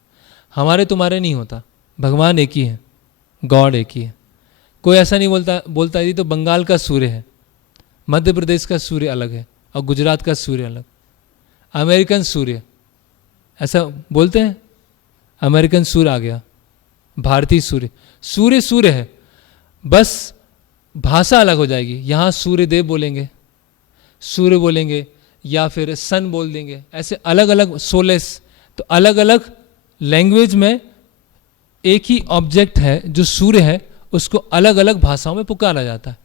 हमारे तुम्हारे नहीं होता, भगवान एक ही है, गॉड एक ही है। कोई ऐसा नहीं बोलता ये तो बंगाल का सूर्य है, मध्य प्रदेश का सूर्य अलग है और गुजरात का सूर्य अलग, अमेरिकन सूर्य, ऐसा बोलते हैं। अमेरिकन सूर्य आ गया, भारतीय सूर्य, सूर्य सूर्य है, बस भाषा अलग हो जाएगी। यहाँ सूर्य देव बोलेंगे, सूर्य बोलेंगे, या फिर सन बोल देंगे, ऐसे अलग अलग सोलेस। तो अलग अलग लैंग्वेज में एक ही ऑब्जेक्ट है जो सूर्य है, उसको अलग अलग भाषाओं में पुकारा जाता है।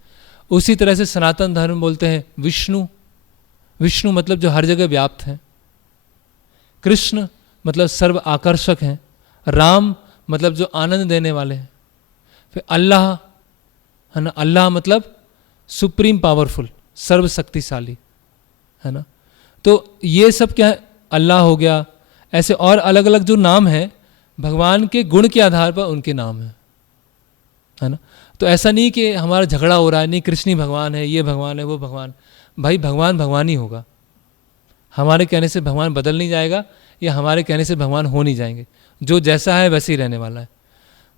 उसी तरह से सनातन धर्म बोलते हैं विष्णु, विष्णु मतलब जो हर जगह व्याप्त है, कृष्ण मतलब सर्व आकर्षक हैं, राम मतलब जो आनंद देने वाले हैं, फिर अल्लाह है ना, अल्लाह मतलब सुप्रीम पावरफुल, सर्वशक्तिशाली है ना। तो ये सब क्या है, अल्लाह हो गया। ऐसे और अलग अलग जो नाम हैं भगवान के गुण के आधार पर उनके नाम है ना। तो ऐसा नहीं कि हमारा झगड़ा हो रहा है, नहीं कृष्ण ही भगवान है, ये भगवान है, वो भगवान। भाई भगवान भगवान ही होगा, हमारे कहने से भगवान बदल नहीं जाएगा, या हमारे कहने से भगवान हो नहीं जाएंगे, जो जैसा है वैसे ही रहने वाला है।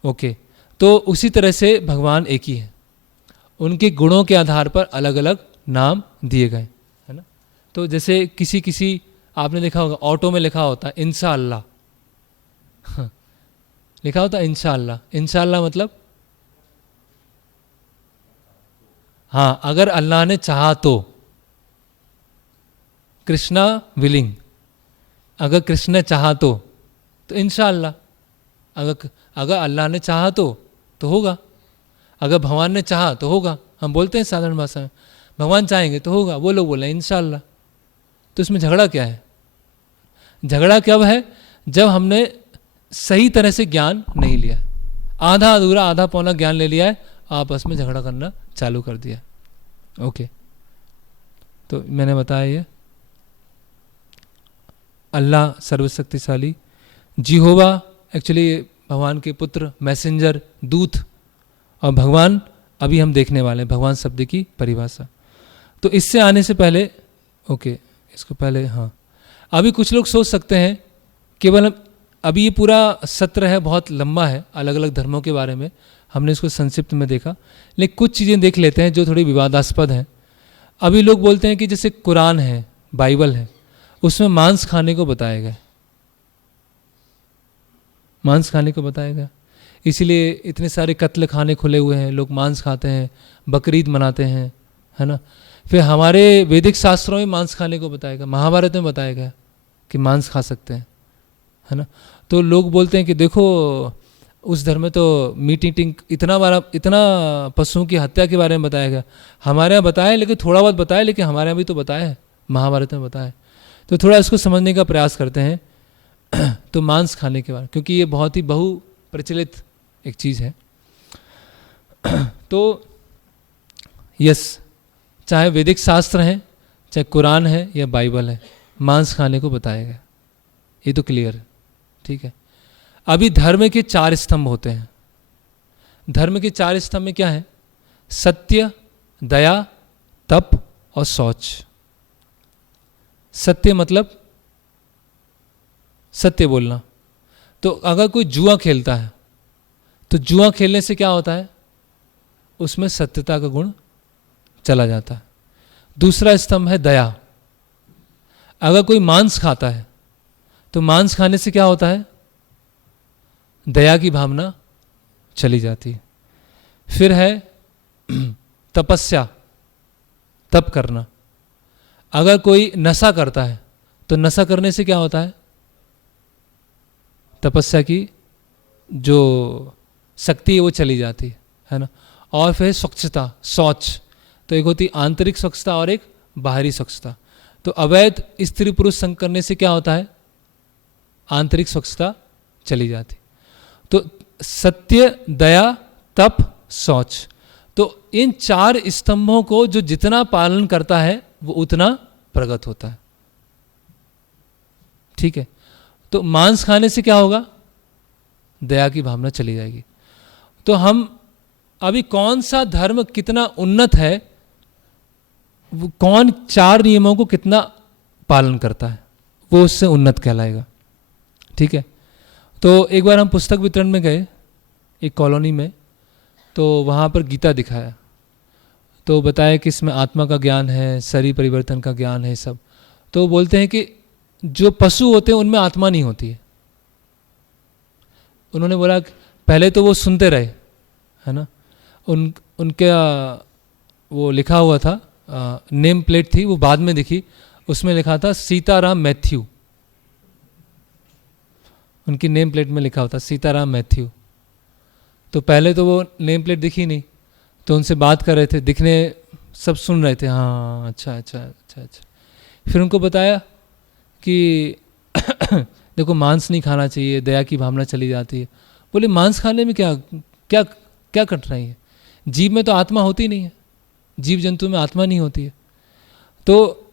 ओके, तो उसी तरह से भगवान एक ही है, उनके गुणों के आधार पर अलग अलग नाम दिए गए है ना। तो जैसे किसी आपने देखा होगा ऑटो में लिखा होता है इंशाअल्लाह, लिखा होता है इंशाअल्लाह। इंशाअल्लाह मतलब हाँ, अगर अल्लाह ने चाहा तो, कृष्णा विलिंग, अगर कृष्ण ने चाहा तो इंशाअल्लाह, अगर अल्लाह ने चाहा तो होगा, अगर भगवान ने चाहा तो होगा। हम बोलते हैं साधारण भाषा में भगवान चाहेंगे तो होगा, वो लोग बोले इंशाअल्लाह। तो इसमें झगड़ा क्या है? झगड़ा कब है? जब हमने सही तरह से ज्ञान नहीं लिया, आधा अधूरा आधा पौना ज्ञान ले लिया है, आपस में झगड़ा करना चालू कर दिया। ओके, तो मैंने बताया ये अल्लाह सर्वशक्तिशाली, जिहोवा एक्चुअली भगवान के पुत्र, मैसेंजर, दूत, और भगवान अभी हम देखने वाले हैं भगवान शब्द की परिभाषा। तो इससे आने से पहले ओके, इसको पहले हाँ, अभी कुछ लोग सोच सकते हैं केवल अभी ये पूरा सत्र है, बहुत लंबा है, अलग अलग धर्मों के बारे में हमने इसको संक्षिप्त में देखा, लेकिन कुछ चीज़ें देख लेते हैं जो थोड़ी विवादास्पद हैं। अभी लोग बोलते हैं कि जैसे कुरान है, बाइबल है, उसमें मांस खाने को बताया गया, मांस खाने को बताया गया, इसीलिए इतने सारे कत्ल खाने खुले हुए हैं, लोग मांस खाते हैं, बकरीद मनाते हैं है ना। फिर हमारे वैदिक शास्त्रों में मांस खाने को बताया गया, महाभारत में बताया गया कि मांस खा सकते हैं है ना। तो लोग बोलते हैं कि देखो उस धर्म में तो मीट ईटिंग इतना पशुओं की हत्या के बारे में बताया गया, हमारे यहाँ बताया लेकिन थोड़ा बहुत बताया, लेकिन हमारे यहाँ भी तो बताया है, महाभारत में बताया है। तो थोड़ा इसको समझने का प्रयास करते हैं तो मांस खाने के बारे, क्योंकि ये बहुत ही बहु प्रचलित एक चीज़ है। तो यस, चाहे वैदिक शास्त्र हैं, चाहे कुरान है या बाइबल है, मांस खाने को बताया गया, ये तो क्लियर है, ठीक है। अभी धर्म के 4 स्तंभ होते हैं। धर्म के 4 स्तंभ में क्या है? सत्य, दया, तप और शौच। सत्य मतलब सत्य बोलना। तो अगर कोई जुआ खेलता है तो जुआ खेलने से क्या होता है? उसमें सत्यता का गुण चला जाता है। दूसरा स्तंभ है दया। अगर कोई मांस खाता है तो मांस खाने से क्या होता है? दया की भावना चली जाती है। फिर है तपस्या, तप करना। अगर कोई नशा करता है तो नशा करने से क्या होता है? तपस्या की जो शक्ति है वो चली जाती है ना। और फिर स्वच्छता, शौच। तो एक होती आंतरिक स्वच्छता और एक बाहरी स्वच्छता। तो अवैध स्त्री पुरुष संग करने से क्या होता है? आंतरिक स्वच्छता चली जाती। तो सत्य, दया, तप, शौच, तो इन 4 स्तंभों को जो जितना पालन करता है वो उतना प्रगत होता है। ठीक है। तो मांस खाने से क्या होगा? दया की भावना चली जाएगी। तो हम अभी कौन सा धर्म कितना उन्नत है, वो कौन 4 नियमों को कितना पालन करता है, वो उससे उन्नत कहलाएगा। ठीक है। तो एक बार हम पुस्तक वितरण में गए एक कॉलोनी में, तो वहाँ पर गीता दिखाया, तो बताया कि इसमें आत्मा का ज्ञान है, शरीर परिवर्तन का ज्ञान है सब। तो बोलते हैं कि जो पशु होते हैं उनमें आत्मा नहीं होती है। उन्होंने बोला पहले तो वो सुनते रहे, है ना, उनके वो लिखा हुआ था, नेम प्लेट थी, वो बाद में दिखी, उसमें लिखा था सीताराम मैथ्यू। उनकी नेम प्लेट में लिखा होता सीताराम मैथ्यू। तो पहले तो वो नेम प्लेट दिखी नहीं, तो उनसे बात कर रहे थे, दिखने सब सुन रहे थे, हाँ अच्छा अच्छा अच्छा अच्छा। फिर उनको बताया कि देखो मांस नहीं खाना चाहिए, दया की भावना चली जाती है। बोले मांस खाने में क्या क्या क्या कठिनाई है? जीव में तो आत्मा होती नहीं है, जीव जंतु में आत्मा नहीं होती है। तो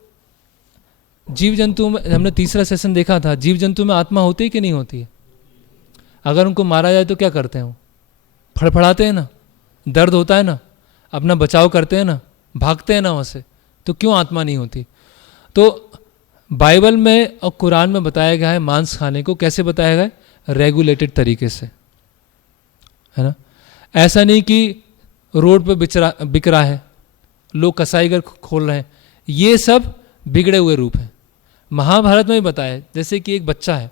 जीव जंतु में हमने तीसरा सेशन देखा था, जीव जंतु में आत्मा होती है कि नहीं होती है? अगर उनको मारा जाए तो क्या करते हैं? वो फड़फड़ाते हैं ना, दर्द होता है ना, अपना बचाव करते हैं ना, भागते हैं ना वहाँ से। तो क्यों आत्मा नहीं होती? तो बाइबल में और कुरान में बताया गया है मांस खाने को कैसे बताया गया है? रेगुलेटेड तरीके से, है ना। ऐसा नहीं कि रोड पे बिक रहा है, लोग कसाईगर खोल रहे हैं, ये सब बिगड़े हुए रूप हैं। महाभारत में भी बताया, जैसे कि एक बच्चा है,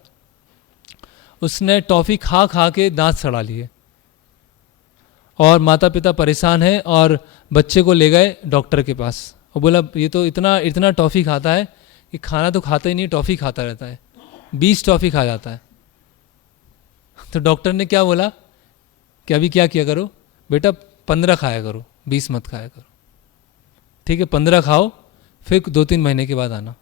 उसने टॉफ़ी खा खा के दांत सड़ा लिए और माता पिता परेशान है और बच्चे को ले गए डॉक्टर के पास और बोला ये तो इतना इतना टॉफ़ी खाता है कि खाना तो खाता ही नहीं, टॉफ़ी खाता रहता है, 20 टॉफ़ी खा जाता है। तो डॉक्टर ने क्या बोला कि अभी क्या किया करो बेटा, 15 खाया करो, 20 मत खाया करो। ठीक है, 15 खाओ, फिर 2-3 महीने के बाद आना।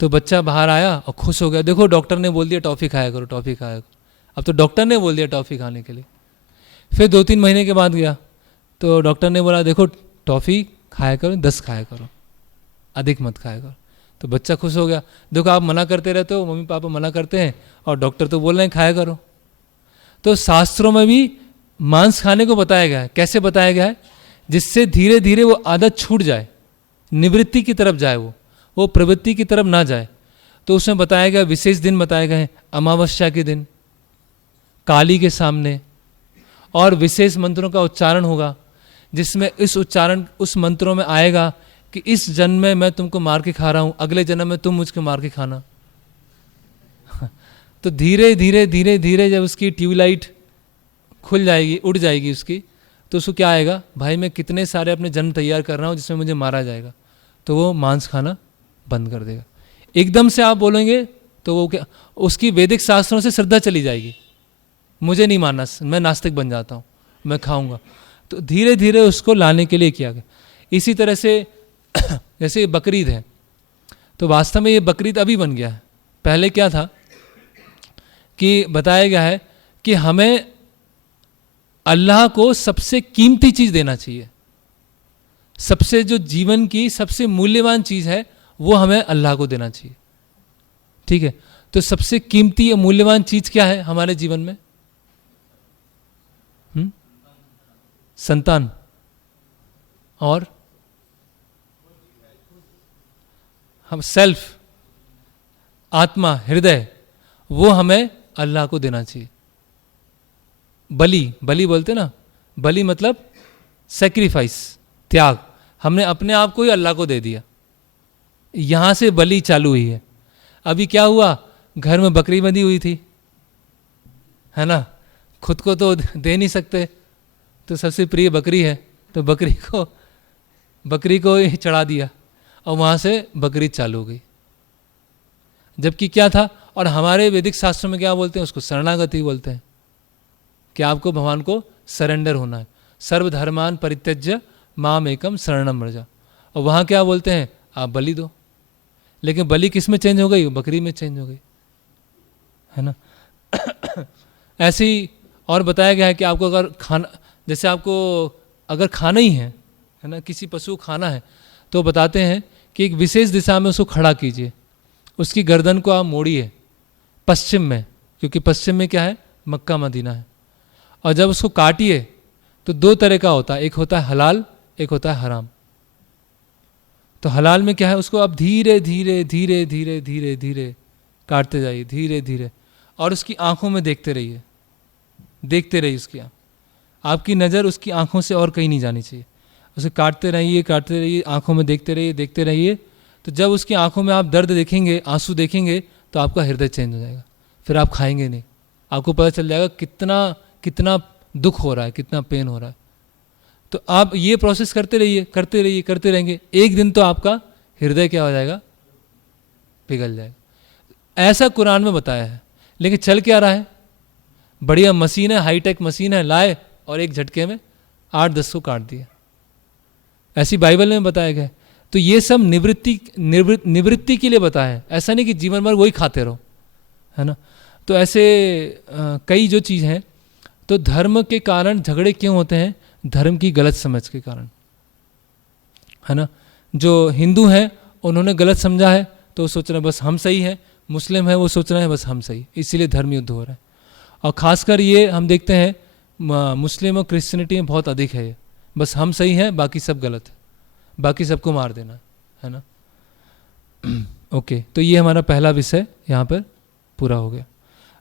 तो बच्चा बाहर आया और खुश हो गया, देखो डॉक्टर ने बोल दिया टॉफ़ी खाया करो, टॉफ़ी खाया करो। अब तो डॉक्टर ने बोल दिया टॉफ़ी खाने के लिए। फिर 2-3 महीने के बाद गया तो डॉक्टर ने बोला देखो टॉफ़ी खाया करो, 10 खाया करो, अधिक मत खाया करो। तो बच्चा खुश हो गया, देखो आप मना करते रहते हो, मम्मी पापा मना करते हैं और डॉक्टर तो बोल रहे हैं खाया करो। तो शास्त्रों में भी मांस खाने को बताया गया है। कैसे बताया गया है? जिससे धीरे धीरे वो आदत छूट जाए, निवृत्ति की तरफ जाए, वो प्रवृत्ति की तरफ ना जाए। तो उसमें बताया गया, विशेष दिन बताए गए हैं, अमावस्या के दिन, काली के सामने, और विशेष मंत्रों का उच्चारण होगा, जिसमें इस उच्चारण उस मंत्रों में आएगा कि इस जन्म में मैं तुमको मार के खा रहा हूँ, अगले जन्म में तुम मुझको मार के खाना। तो धीरे धीरे धीरे धीरे जब उसकी ट्यूबलाइट खुल जाएगी, उड़ जाएगी उसकी, तो उसको क्या आएगा, भाई मैं कितने सारे अपने जन्म तैयार कर रहा हूँ जिसमें मुझे मारा जाएगा। तो वो मांस खाना बंद कर देगा। एकदम से आप बोलेंगे तो वो क्या, उसकी वैदिक शास्त्रों से श्रद्धा चली जाएगी, मुझे नहीं मानना, मैं नास्तिक बन जाता हूँ, मैं खाऊंगा। तो धीरे धीरे उसको लाने के लिए किया गया। इसी तरह से जैसे ये बकरीद है, तो वास्तव में ये बकरीद अभी बन गया है। पहले क्या था कि बताया गया है कि हमें अल्लाह को सबसे कीमती चीज़ देना चाहिए, सबसे जो जीवन की सबसे मूल्यवान चीज़ है वो हमें अल्लाह को देना चाहिए। ठीक है, तो सबसे कीमती या मूल्यवान चीज़ क्या है हमारे जीवन में? संतान और हम सेल्फ, आत्मा, हृदय, वो हमें अल्लाह को देना चाहिए। बलि, बलि बोलते ना, बलि मतलब सेक्रीफाइस, त्याग। हमने अपने आप को ही अल्लाह को दे दिया, यहां से बलि चालू हुई है। अभी क्या हुआ, घर में बकरी बंधी हुई थी, है ना, खुद को तो दे नहीं सकते, तो सबसे प्रिय बकरी है, तो बकरी को ही चढ़ा दिया और वहाँ से बकरी चालू हो गई। जबकि क्या था, और हमारे वैदिक शास्त्रों में क्या बोलते हैं, उसको शरणागति बोलते हैं, कि आपको भगवान को सरेंडर होना है। सर्वधर्मान परित्यज्य माम एकम शरणम व्रज। और वहाँ क्या बोलते हैं, आप बलि दो। लेकिन बलि किस में चेंज हो गई, बकरी में चेंज हो गई, है ना। ऐसे ही और बताया गया है कि आपको अगर खाना, जैसे आपको अगर खाना ही है ना, किसी पशु को खाना है, तो बताते हैं कि एक विशेष दिशा में उसको खड़ा कीजिए, उसकी गर्दन को आप मोड़िए पश्चिम में, क्योंकि पश्चिम में क्या है, मक्का मदीना है। और जब उसको काटिए तो दो तरह का होता है, एक होता है हलाल, एक होता है हराम। तो हलाल में क्या है, उसको आप धीरे धीरे धीरे धीरे धीरे धीरे काटते जाइए, धीरे धीरे, और उसकी आंखों में देखते रहिए, देखते रहिए उसकी आपकी नज़र उसकी आंखों से और कहीं नहीं जानी चाहिए। उसे काटते रहिए, आंखों में देखते रहिए। तो जब उसकी आंखों में आप दर्द देखेंगे, आंसू देखेंगे, तो आपका हृदय चेंज हो जाएगा, फिर आप खाएंगे नहीं, आपको पता चल जाएगा कितना दुख हो रहा है, कितना पेन हो रहा है। तो आप ये प्रोसेस करते रहेंगे, एक दिन तो आपका हृदय क्या हो जाएगा, पिघल जाएगा। ऐसा कुरान में बताया है। लेकिन चल क्या रहा है, बढ़िया मशीन है, हाईटेक मशीन है, लाए और एक झटके में 8-10 को काट दिया, ऐसी बाइबल में बताया गया। तो ये सब निवृत्ति के लिए बताया है, ऐसा नहीं कि जीवन भर वही खाते रहो, है ना। तो ऐसे कई जो चीज़ हैं। तो धर्म के कारण झगड़े क्यों होते हैं, धर्म की गलत समझ के कारण, है ना। जो हिंदू हैं उन्होंने गलत समझा है, तो वो सोच रहे हैं बस हम सही हैं, मुस्लिम है वो सोच रहे हैं बस हम सही, इसीलिए धर्म युद्ध हो रहा है। और ख़ासकर ये हम देखते हैं मुस्लिम और क्रिश्चियनिटी में बहुत अधिक है ये, बस हम सही हैं बाकी सब गलत है, बाकी सबको मार देना, है ना। ओके, तो ये हमारा पहला विषय यहाँ पर पूरा हो गया।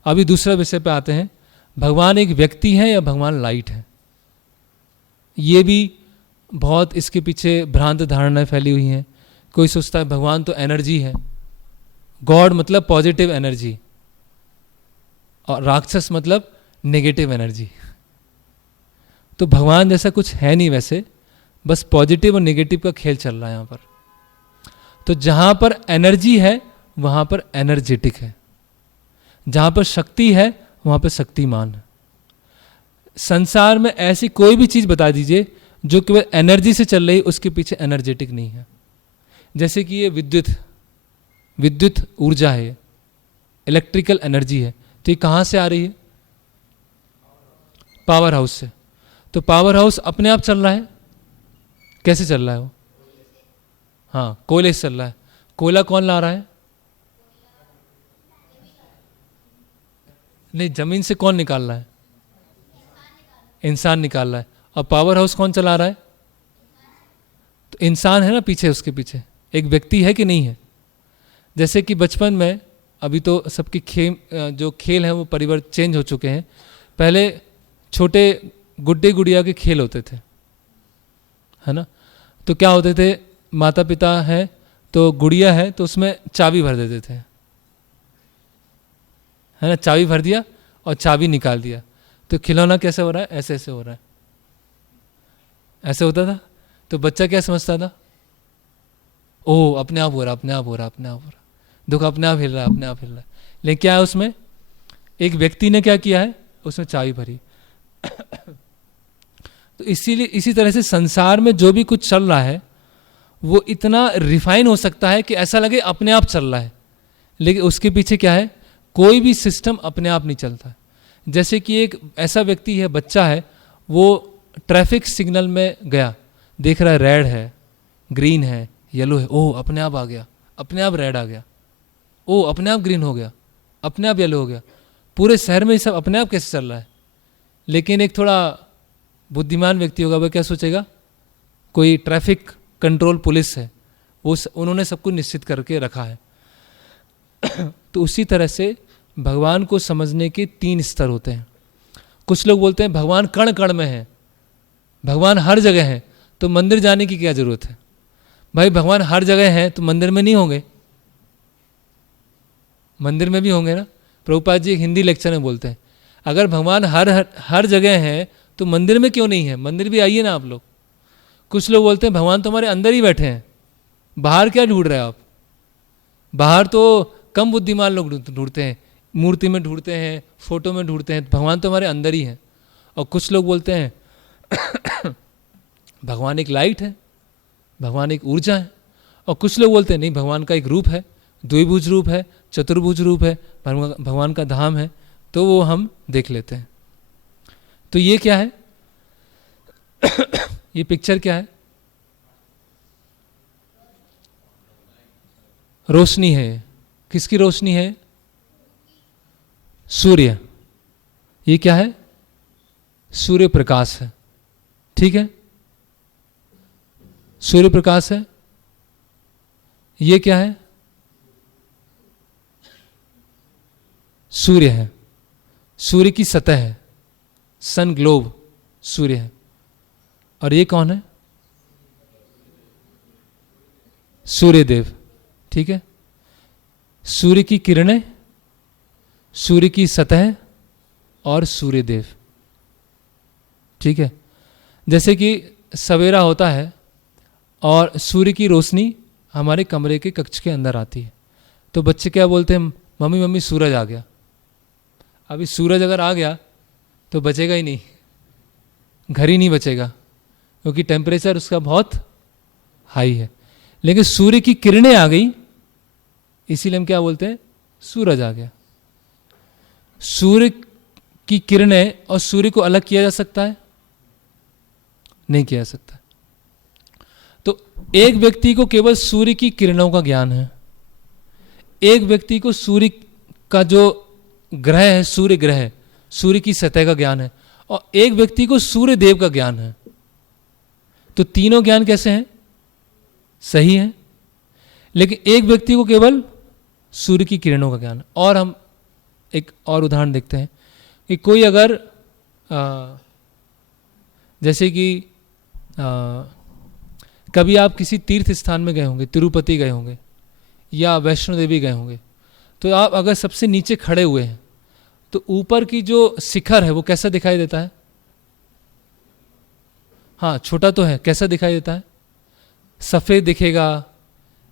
अभी दूसरा विषय पे आते हैं, भगवान एक व्यक्ति है या भगवान लाइट है। ये भी बहुत इसके पीछे भ्रांत धारणाएं फैली हुई हैं। कोई सोचता है भगवान तो एनर्जी है, गॉड मतलब पॉजिटिव एनर्जी, और राक्षस मतलब नेगेटिव एनर्जी। तो भगवान जैसा कुछ है नहीं वैसे, बस पॉजिटिव और नेगेटिव का खेल चल रहा है यहाँ पर। तो जहाँ पर एनर्जी है वहाँ पर एनर्जेटिक है, जहाँ पर शक्ति है वहाँ पर शक्तिमान है। संसार में ऐसी कोई भी चीज़ बता दीजिए जो केवल एनर्जी से चल रही, उसके पीछे एनर्जेटिक नहीं है। जैसे कि ये विद्युत ऊर्जा है, इलेक्ट्रिकल एनर्जी है, तो ये कहाँ से आ रही है, पावर हाउस से। तो पावर हाउस अपने आप चल रहा है, कैसे चल रहा है वो, हाँ कोयले से चल रहा है। कोयला कौन ला रहा है, नहीं जमीन से कौन निकाल रहा है, इंसान निकाल रहा है। और पावर हाउस कौन चला रहा है, तो इंसान है ना पीछे, उसके पीछे एक व्यक्ति है कि नहीं है। जैसे कि बचपन में, अभी तो सबकी जो खेल हैं वो परिवर्तन चेंज हो चुके हैं। पहले छोटे गुड्डे गुड़िया के खेल होते थे, है ना। तो क्या होते थे, माता पिता है तो गुड़िया है तो उसमें चाबी भर देते थे, है ना, चाबी भर दिया और चाबी निकाल दिया, तो खिलौना कैसे हो रहा है, ऐसे ऐसे हो रहा है, ऐसे होता था। तो बच्चा क्या समझता था, ओह अपने आप हो रहा, अपने आप हो रहा, अपने आप हो रहा, देखो अपने आप हिल रहा है, अपने आप हिल रहा है। लेकिन क्या है उसमें, एक व्यक्ति ने क्या किया है, उसमें चाबी भरी। तो इसीलिए इसी तरह से संसार में जो भी कुछ चल रहा है वो इतना रिफाइन हो सकता है कि ऐसा लगे अपने आप चल रहा है, लेकिन उसके पीछे क्या है, कोई भी सिस्टम अपने आप नहीं चलता। जैसे कि एक ऐसा व्यक्ति है, बच्चा है, वो ट्रैफिक सिग्नल में गया, देख रहा है रेड है, ग्रीन है, येलो है, ओह अपने आप आ गया, अपने आप रेड आ गया, ओह अपने आप ग्रीन हो गया, अपने आप येलो हो गया। पूरे शहर में ये सब अपने आप कैसे चल रहा है। लेकिन एक थोड़ा बुद्धिमान व्यक्ति होगा, वह क्या सोचेगा, कोई ट्रैफिक कंट्रोल पुलिस है, वो उन्होंने सब कुछ निश्चित करके रखा है। तो उसी तरह से भगवान को समझने के 3 स्तर होते हैं। कुछ लोग बोलते हैं भगवान कण कण में है, भगवान हर जगह है, तो मंदिर जाने की क्या जरूरत है। भाई भगवान हर जगह है तो मंदिर में नहीं होंगे, मंदिर में भी होंगे ना। प्रभुपाद जी एक हिंदी लेक्चर में बोलते हैं, अगर भगवान हर जगह हैं तो मंदिर में क्यों नहीं है? मंदिर भी आइए ना आप लोग। कुछ लोग बोलते हैं भगवान तो हमारे अंदर ही बैठे हैं, बाहर क्या ढूंढ रहे हैं आप? बाहर तो कम बुद्धिमान लोग ढूंढते हैं, मूर्ति में ढूंढते हैं, फोटो में ढूंढते हैं, भगवान तो हमारे अंदर ही है। और कुछ लोग बोलते हैं भगवान एक लाइट है, भगवान एक ऊर्जा है। और कुछ लोग बोलते हैं नहीं, भगवान का एक रूप है, द्विभुज रूप है, चतुर्भुज रूप है, भगवान का धाम है, तो वो हम देख लेते हैं। तो ये क्या है? ये पिक्चर क्या है? रोशनी है। किसकी रोशनी है? सूर्य। ये क्या है? सूर्य प्रकाश है। ठीक है, सूर्य प्रकाश है। ये क्या है? सूर्य है, सूर्य की सतह है, सन ग्लोब सूर्य है। और ये कौन है? सूर्यदेव। ठीक है, सूर्य की किरणें, सूर्य की सतह और सूर्यदेव। ठीक है, जैसे कि सवेरा होता है और सूर्य की रोशनी हमारे कमरे के कक्ष के अंदर आती है, तो बच्चे क्या बोलते हैं? मम्मी मम्मी सूरज आ गया। अभी सूरज अगर आ गया तो बचेगा ही नहीं, घर ही नहीं बचेगा, क्योंकि टेम्परेचर उसका बहुत हाई है। लेकिन सूर्य की किरणें आ गई, इसीलिए हम क्या बोलते हैं? सूरज आ गया। सूर्य की किरणें और सूर्य को अलग किया जा सकता है? नहीं किया जा सकता। तो एक व्यक्ति को केवल सूर्य की किरणों का ज्ञान है, एक व्यक्ति को सूर्य का जो ग्रह है, सूर्य ग्रह, सूर्य की सतह का ज्ञान है, और एक व्यक्ति को सूर्य देव का ज्ञान है। तो तीनों ज्ञान कैसे हैं? सही है, लेकिन एक व्यक्ति को केवल सूर्य की किरणों का ज्ञान है। और हम एक और उदाहरण देखते हैं कि कोई अगर जैसे कि कभी आप किसी तीर्थ स्थान में गए होंगे, तिरुपति गए होंगे या वैष्णो देवी गए होंगे, तो आप अगर सबसे नीचे खड़े हुए हैं तो ऊपर की जो शिखर है वो कैसा दिखाई देता है? हाँ, छोटा तो है, कैसा दिखाई देता है? सफ़ेद दिखेगा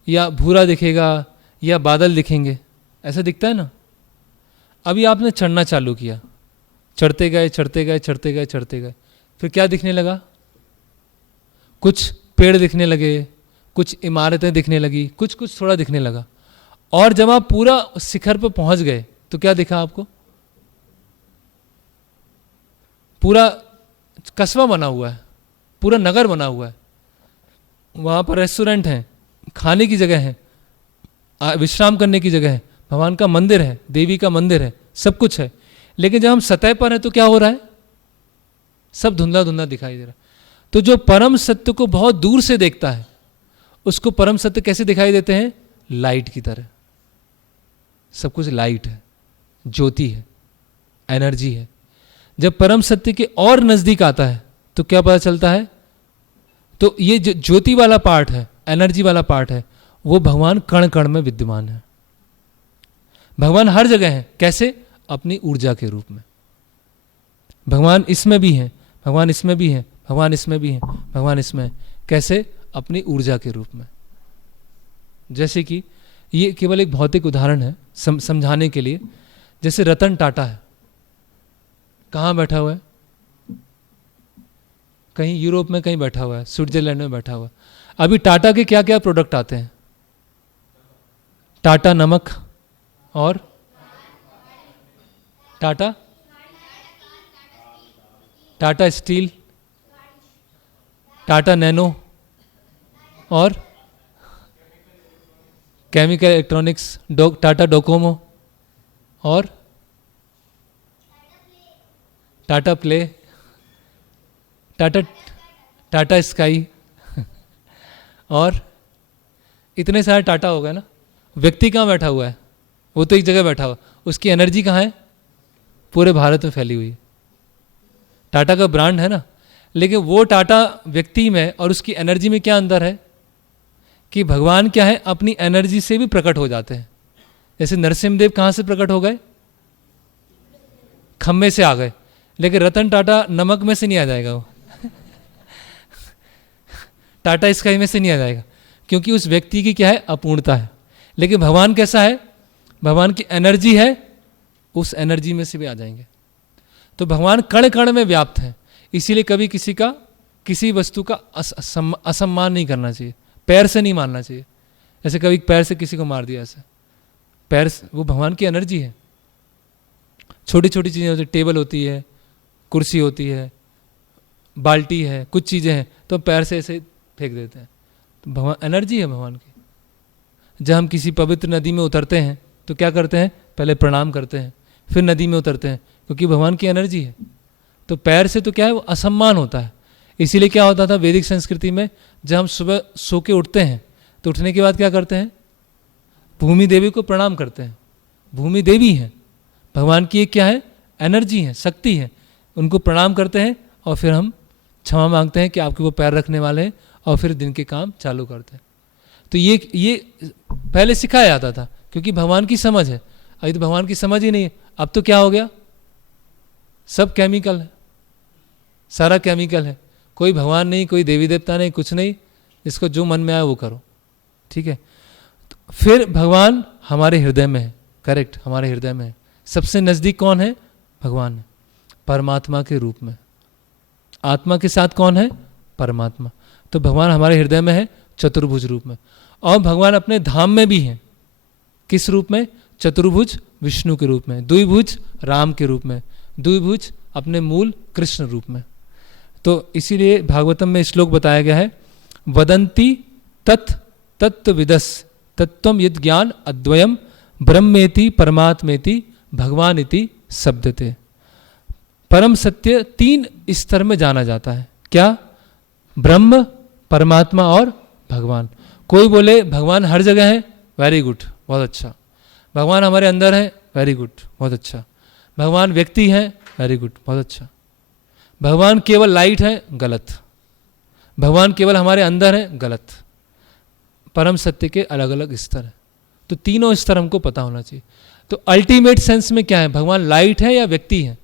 या भूरा दिखेगा या बादल दिखेंगे, ऐसा दिखता है ना। अभी आपने चढ़ना चालू किया, चढ़ते गए चढ़ते गए चढ़ते गए चढ़ते गए, फिर क्या दिखने लगा? कुछ पेड़ दिखने लगे, कुछ इमारतें दिखने लगी, कुछ कुछ थोड़ा दिखने लगा। और जब आप पूरा शिखर पर पहुंच गए तो क्या दिखा आपको? पूरा कस्बा बना हुआ है, पूरा नगर बना हुआ है, वहां पर रेस्टोरेंट हैं, खाने की जगह है, विश्राम करने की जगह है, भगवान का मंदिर है, देवी का मंदिर है, सब कुछ है। लेकिन जब हम सतह पर हैं तो क्या हो रहा है? सब धुंधला धुंधला दिखाई दे रहा है। तो जो परम सत्य को बहुत दूर से देखता है उसको परम सत्य कैसे दिखाई देते हैं? लाइट की तरह। सब कुछ लाइट है, ज्योति है, एनर्जी है। जब परम सत्य के और नजदीक आता है तो क्या पता चलता है? तो ये जो ज्योति वाला पार्ट है, एनर्जी वाला पार्ट है, वो भगवान कण कण में विद्यमान है। भगवान हर जगह है। कैसे? अपनी ऊर्जा के रूप में। भगवान इसमें भी है, भगवान इसमें भी है, भगवान इसमें भी है, भगवान इसमें है। कैसे? अपनी ऊर्जा के रूप में। जैसे कि ये केवल एक भौतिक उदाहरण है समझाने के लिए। जैसे रतन टाटा है, कहाँ बैठा हुआ है? कहीं यूरोप में कहीं बैठा हुआ है, स्विट्जरलैंड में बैठा हुआ है। अभी टाटा के क्या क्या प्रोडक्ट आते हैं? टाटा नमक और टाटा स्टील, टाटा नैनो और केमिकल इलेक्ट्रॉनिक्स, टाटा डोकोमो और टाटा प्ले, टाटा स्काई और इतने सारे टाटा हो गए ना। व्यक्ति कहाँ बैठा हुआ है? वो तो एक जगह बैठा हुआ, उसकी एनर्जी कहाँ है? पूरे भारत में फैली हुई है। टाटा का ब्रांड है ना, लेकिन वो टाटा व्यक्ति में और उसकी एनर्जी में क्या अंतर है? कि भगवान क्या है? अपनी एनर्जी से भी प्रकट हो जाते हैं। जैसे नरसिम्हदेव कहाँ से प्रकट हो गए? खम्बे से आ गए, लेकिन रतन टाटा नमक में से नहीं आ जाएगा वो टाटा स्काई में से नहीं आ जाएगा, क्योंकि उस व्यक्ति की क्या है? अपूर्णता है। लेकिन भगवान कैसा है? भगवान की एनर्जी है, उस एनर्जी में से भी आ जाएंगे। तो भगवान कण कण में व्याप्त है, इसीलिए कभी किसी वस्तु का असम्मान नहीं करना चाहिए, पैर से नहीं मारना चाहिए। जैसे कभी पैर से किसी को मार दिया, ऐसे पैर से, वो भगवान की एनर्जी है। छोटी छोटी चीज़ें होती, टेबल होती है, कुर्सी होती है, बाल्टी है, कुछ चीज़ें हैं, तो पैर से ऐसे फेंक देते हैं। तो भगवान एनर्जी है भगवान की। जब हम किसी पवित्र नदी में उतरते हैं तो क्या करते हैं? पहले प्रणाम करते हैं, फिर नदी में उतरते हैं, क्योंकि भगवान की एनर्जी है। तो पैर से तो क्या है? वो असम्मान होता है। इसीलिए क्या होता था वैदिक संस्कृति में, जब हम सुबह सो के उठते हैं तो उठने के बाद क्या करते हैं? भूमि देवी को प्रणाम करते हैं। भूमि देवी है, भगवान की एक क्या है? एनर्जी है, शक्ति है। उनको प्रणाम करते हैं और फिर हम क्षमा मांगते हैं कि आपके वो पैर रखने वाले हैं, और फिर दिन के काम चालू करते हैं। तो ये पहले सिखाया जाता था, क्योंकि भगवान की समझ है। अभी तो भगवान की समझ ही नहीं है। अब तो क्या हो गया? सब केमिकल है, सारा केमिकल है। कोई भगवान नहीं, कोई देवी देवता नहीं, कुछ नहीं, जिसको जो मन में आए वो करो, ठीक है। तो फिर भगवान हमारे हृदय में है, करेक्ट, हमारे हृदय में है। सबसे नज़दीक कौन है? भगवान है, परमात्मा के रूप में। आत्मा के साथ कौन है? परमात्मा। तो भगवान हमारे हृदय में है, चतुर्भुज रूप में। और भगवान अपने धाम में भी हैं। किस रूप में? चतुर्भुज विष्णु के रूप में, द्विभुज राम के रूप में, द्विभुज अपने मूल कृष्ण रूप में। तो इसीलिए भागवतम में श्लोक बताया गया है, वदंती तत्विदस तत्वम यद ज्ञान अद्वयम ब्रह्मेति परमात्मेति भगवान इति शब्दते। परम सत्य 3 स्तर में जाना जाता है। क्या? ब्रह्म, परमात्मा और भगवान। कोई बोले भगवान हर जगह है, वेरी गुड, बहुत अच्छा। भगवान हमारे अंदर है, वेरी गुड, बहुत अच्छा। भगवान व्यक्ति है, वेरी गुड, बहुत अच्छा। भगवान केवल लाइट है, गलत। भगवान केवल हमारे अंदर है, गलत। परम सत्य के अलग अलग स्तर है। तो तीनों स्तर हमको पता होना चाहिए। तो अल्टीमेट सेंस में क्या है? भगवान लाइट है या व्यक्ति है?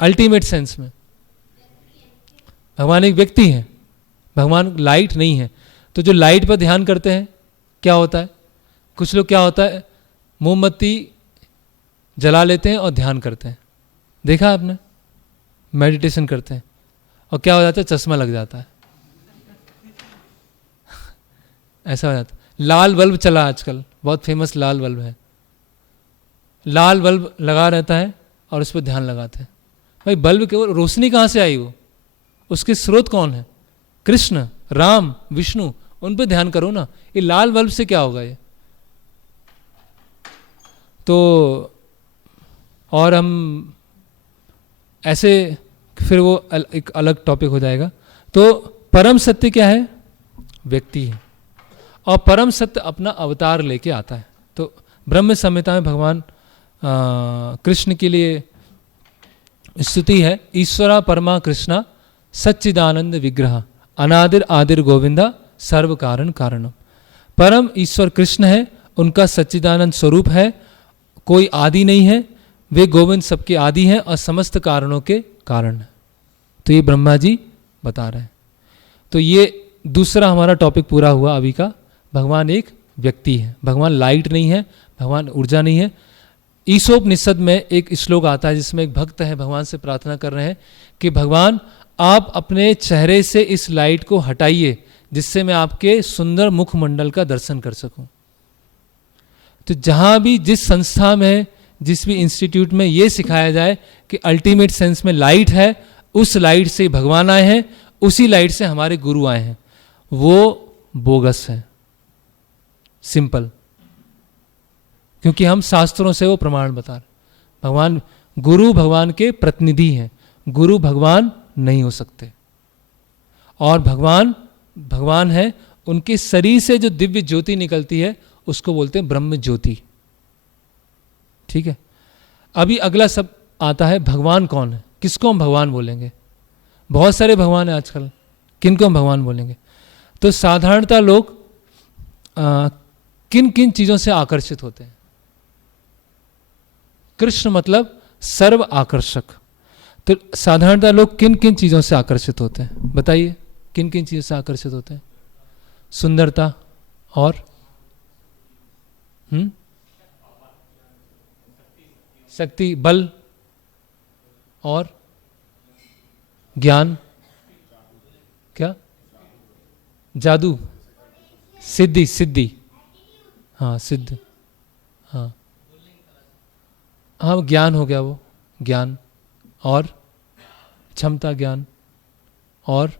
अल्टीमेट सेंस में भगवान एक व्यक्ति है, भगवान लाइट नहीं है। तो जो लाइट पर ध्यान करते हैं क्या होता है? कुछ लोग क्या होता है, मोमबत्ती जला लेते हैं और ध्यान करते हैं, देखा आपने? मेडिटेशन करते हैं और क्या हो जाता है? चश्मा लग जाता है ऐसा हो जाता है। लाल बल्ब चला आजकल, बहुत फेमस लाल बल्ब है। लाल बल्ब लगा रहता है और उस पर ध्यान लगाते हैं। भाई बल्ब के रोशनी कहाँ से आई? वो उसके स्रोत कौन है? कृष्ण, राम, विष्णु, उन पे ध्यान करो ना। ये लाल बल्ब से क्या होगा ये? तो और हम ऐसे फिर वो एक अलग टॉपिक हो जाएगा। तो परम सत्य क्या है? व्यक्ति है, और परम सत्य अपना अवतार लेके आता है। तो ब्रह्म संहिता में भगवान कृष्ण के लिए स्तुति है, ईश्वरा परमा कृष्णा सच्चिदानंद विग्रह अनादिर आदिर गोविंदा सर्व कारण कारणम। परम ईश्वर कृष्ण है, उनका सच्चिदानंद स्वरूप है, कोई आदि नहीं है, वे गोविंद सबके आदि हैं और समस्त कारणों के कारण है। तो ये ब्रह्मा जी बता रहे हैं। तो ये दूसरा हमारा टॉपिक पूरा हुआ अभी का। भगवान एक व्यक्ति है, भगवान लाइट नहीं है, भगवान ऊर्जा नहीं है। ईशोपनिषद में एक श्लोक आता है जिसमें एक भक्त है भगवान से प्रार्थना कर रहे हैं कि भगवान आप अपने चेहरे से इस लाइट को हटाइए जिससे मैं आपके सुंदर मुखमंडल का दर्शन कर सकूं। तो जहां भी, जिस संस्था में, जिस भी इंस्टीट्यूट में ये सिखाया जाए कि अल्टीमेट सेंस में लाइट है, उस लाइट से भगवान आए हैं, उसी लाइट से हमारे गुरु आए हैं, वो बोगस है, सिंपल। क्योंकि हम शास्त्रों से वो प्रमाण बता रहे। भगवान, गुरु भगवान के प्रतिनिधि हैं, गुरु भगवान नहीं हो सकते। और भगवान भगवान है, उनके शरीर से जो दिव्य ज्योति निकलती है उसको बोलते हैं ब्रह्म ज्योति। ठीक है। अभी अगला सब आता है, भगवान कौन है, किसको हम भगवान बोलेंगे? बहुत सारे भगवान है आजकल, किनको हम भगवान बोलेंगे? तो साधारणतः लोग किन किन चीजों से आकर्षित होते हैं? कृष्ण मतलब सर्व आकर्षक। तो साधारणतः लोग किन किन चीजों से आकर्षित होते हैं? बताइए, किन किन चीजों से आकर्षित होते हैं? सुंदरता और शक्ति, बल और ज्ञान, क्या? जादू, सिद्धि, सिद्धि, हाँ सिद्ध, हाँ हाँ ज्ञान हो गया वो, ज्ञान और क्षमता, ज्ञान और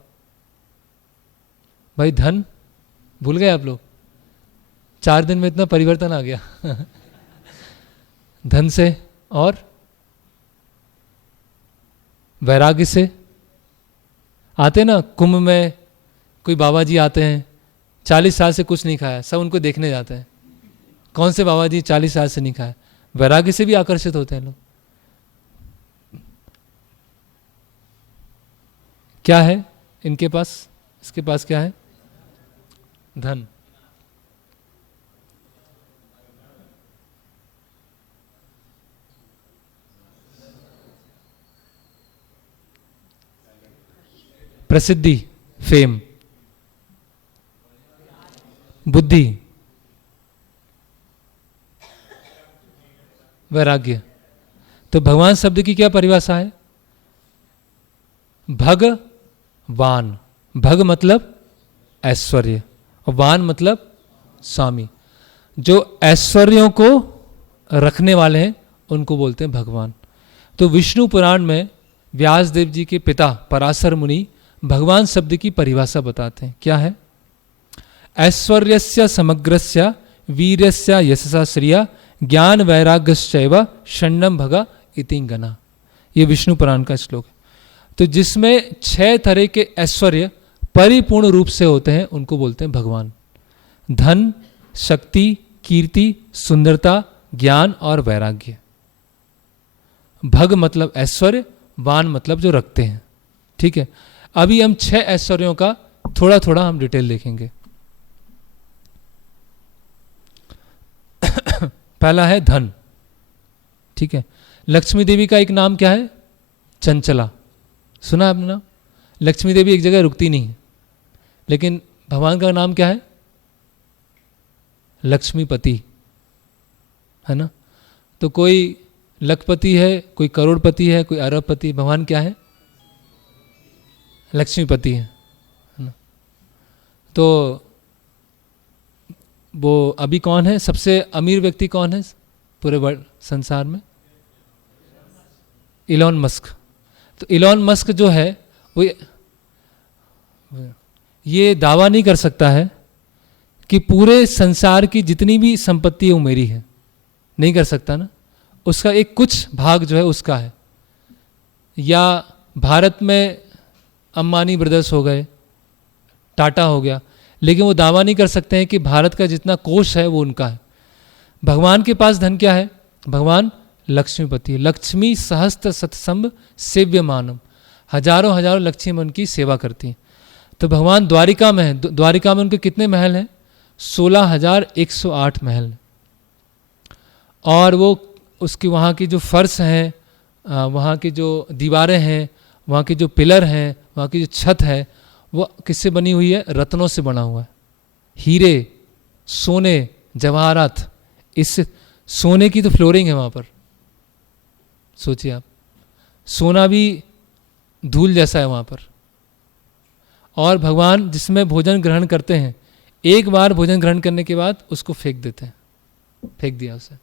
भाई धन, भूल गए आप लोग? 4 दिन में इतना परिवर्तन आ गया। धन से और वैराग्य से। आते ना कुंभ में, कोई बाबा जी आते हैं, 40 साल से कुछ नहीं खाया, सब उनको देखने जाते हैं, कौन से बाबा जी 40 साल से नहीं खाया। वैराग्य से भी आकर्षित होते हैं लोग। क्या है इनके पास? इसके पास क्या है? धन। प्रसिद्धि, फेम, बुद्धि, वैराग्य। तो भगवान शब्द की क्या परिभाषा है? भगवान। भग मतलब ऐश्वर्य और वान मतलब स्वामी। जो ऐश्वर्यों को रखने वाले हैं उनको बोलते हैं भगवान। तो विष्णु पुराण में व्यासदेव जी के पिता पराशर मुनि भगवान शब्द की परिभाषा बताते हैं। क्या है? ऐश्वर्यस्य समग्रस्य वीर्यस्य यशसा श्रिया ज्ञान वैराग्यश्चैव षण्णम भगा इतिंगना। ये विष्णु पुराण का श्लोक है। तो जिसमें 6 तरह के ऐश्वर्य परिपूर्ण रूप से होते हैं उनको बोलते हैं भगवान। धन, शक्ति, कीर्ति, सुंदरता, ज्ञान और वैराग्य। भग मतलब ऐश्वर्य, वान मतलब जो रखते हैं। ठीक है, अभी हम 6 ऐश्वर्यों का थोड़ा थोड़ा हम डिटेल देखेंगे। पहला है धन। ठीक है, लक्ष्मी देवी का एक नाम क्या है? चंचला। सुना आपने नाम? लक्ष्मी देवी एक जगह रुकती नहीं है, लेकिन भगवान का नाम क्या है? लक्ष्मीपति, है ना? तो कोई लखपति है, कोई करोड़पति है, कोई अरबपति। भगवान क्या है? लक्ष्मीपति है ना? तो वो अभी कौन है सबसे अमीर व्यक्ति? कौन है पूरे वर्ल्ड संसार में? Elon Musk. तो इलॉन मस्क जो है वो ये दावा नहीं कर सकता है कि पूरे संसार की जितनी भी संपत्ति है वो मेरी है, नहीं कर सकता ना। उसका एक कुछ भाग जो है उसका है। या भारत में अंबानी ब्रदर्स हो गए, टाटा हो गया, लेकिन वो दावा नहीं कर सकते हैं कि भारत का जितना कोष है वो उनका है। भगवान के पास धन क्या है? भगवान लक्ष्मीपति। लक्ष्मी सहस्त्र सतसंभ सेव्य मानव। हजारों हजारों लक्ष्मी उनकी सेवा करती हैं। तो भगवान द्वारिका में है। द्वारिका में उनके कितने महल हैं? 16,108 महल हैं। और वो उसकी वहाँ की जो फर्श हैं, वहाँ की जो दीवारें हैं, वहाँ के जो पिलर हैं, वहाँ की जो छत है, वो किससे बनी हुई है? रत्नों से बना हुआ है। हीरे, सोने, जवाहरात। इस सोने की तो फ्लोरिंग है वहाँ पर। सोचिए आप, सोना भी धूल जैसा है वहाँ पर। और भगवान जिसमें भोजन ग्रहण करते हैं, एक बार भोजन ग्रहण करने के बाद उसको फेंक देते हैं, फेंक दिया उसे।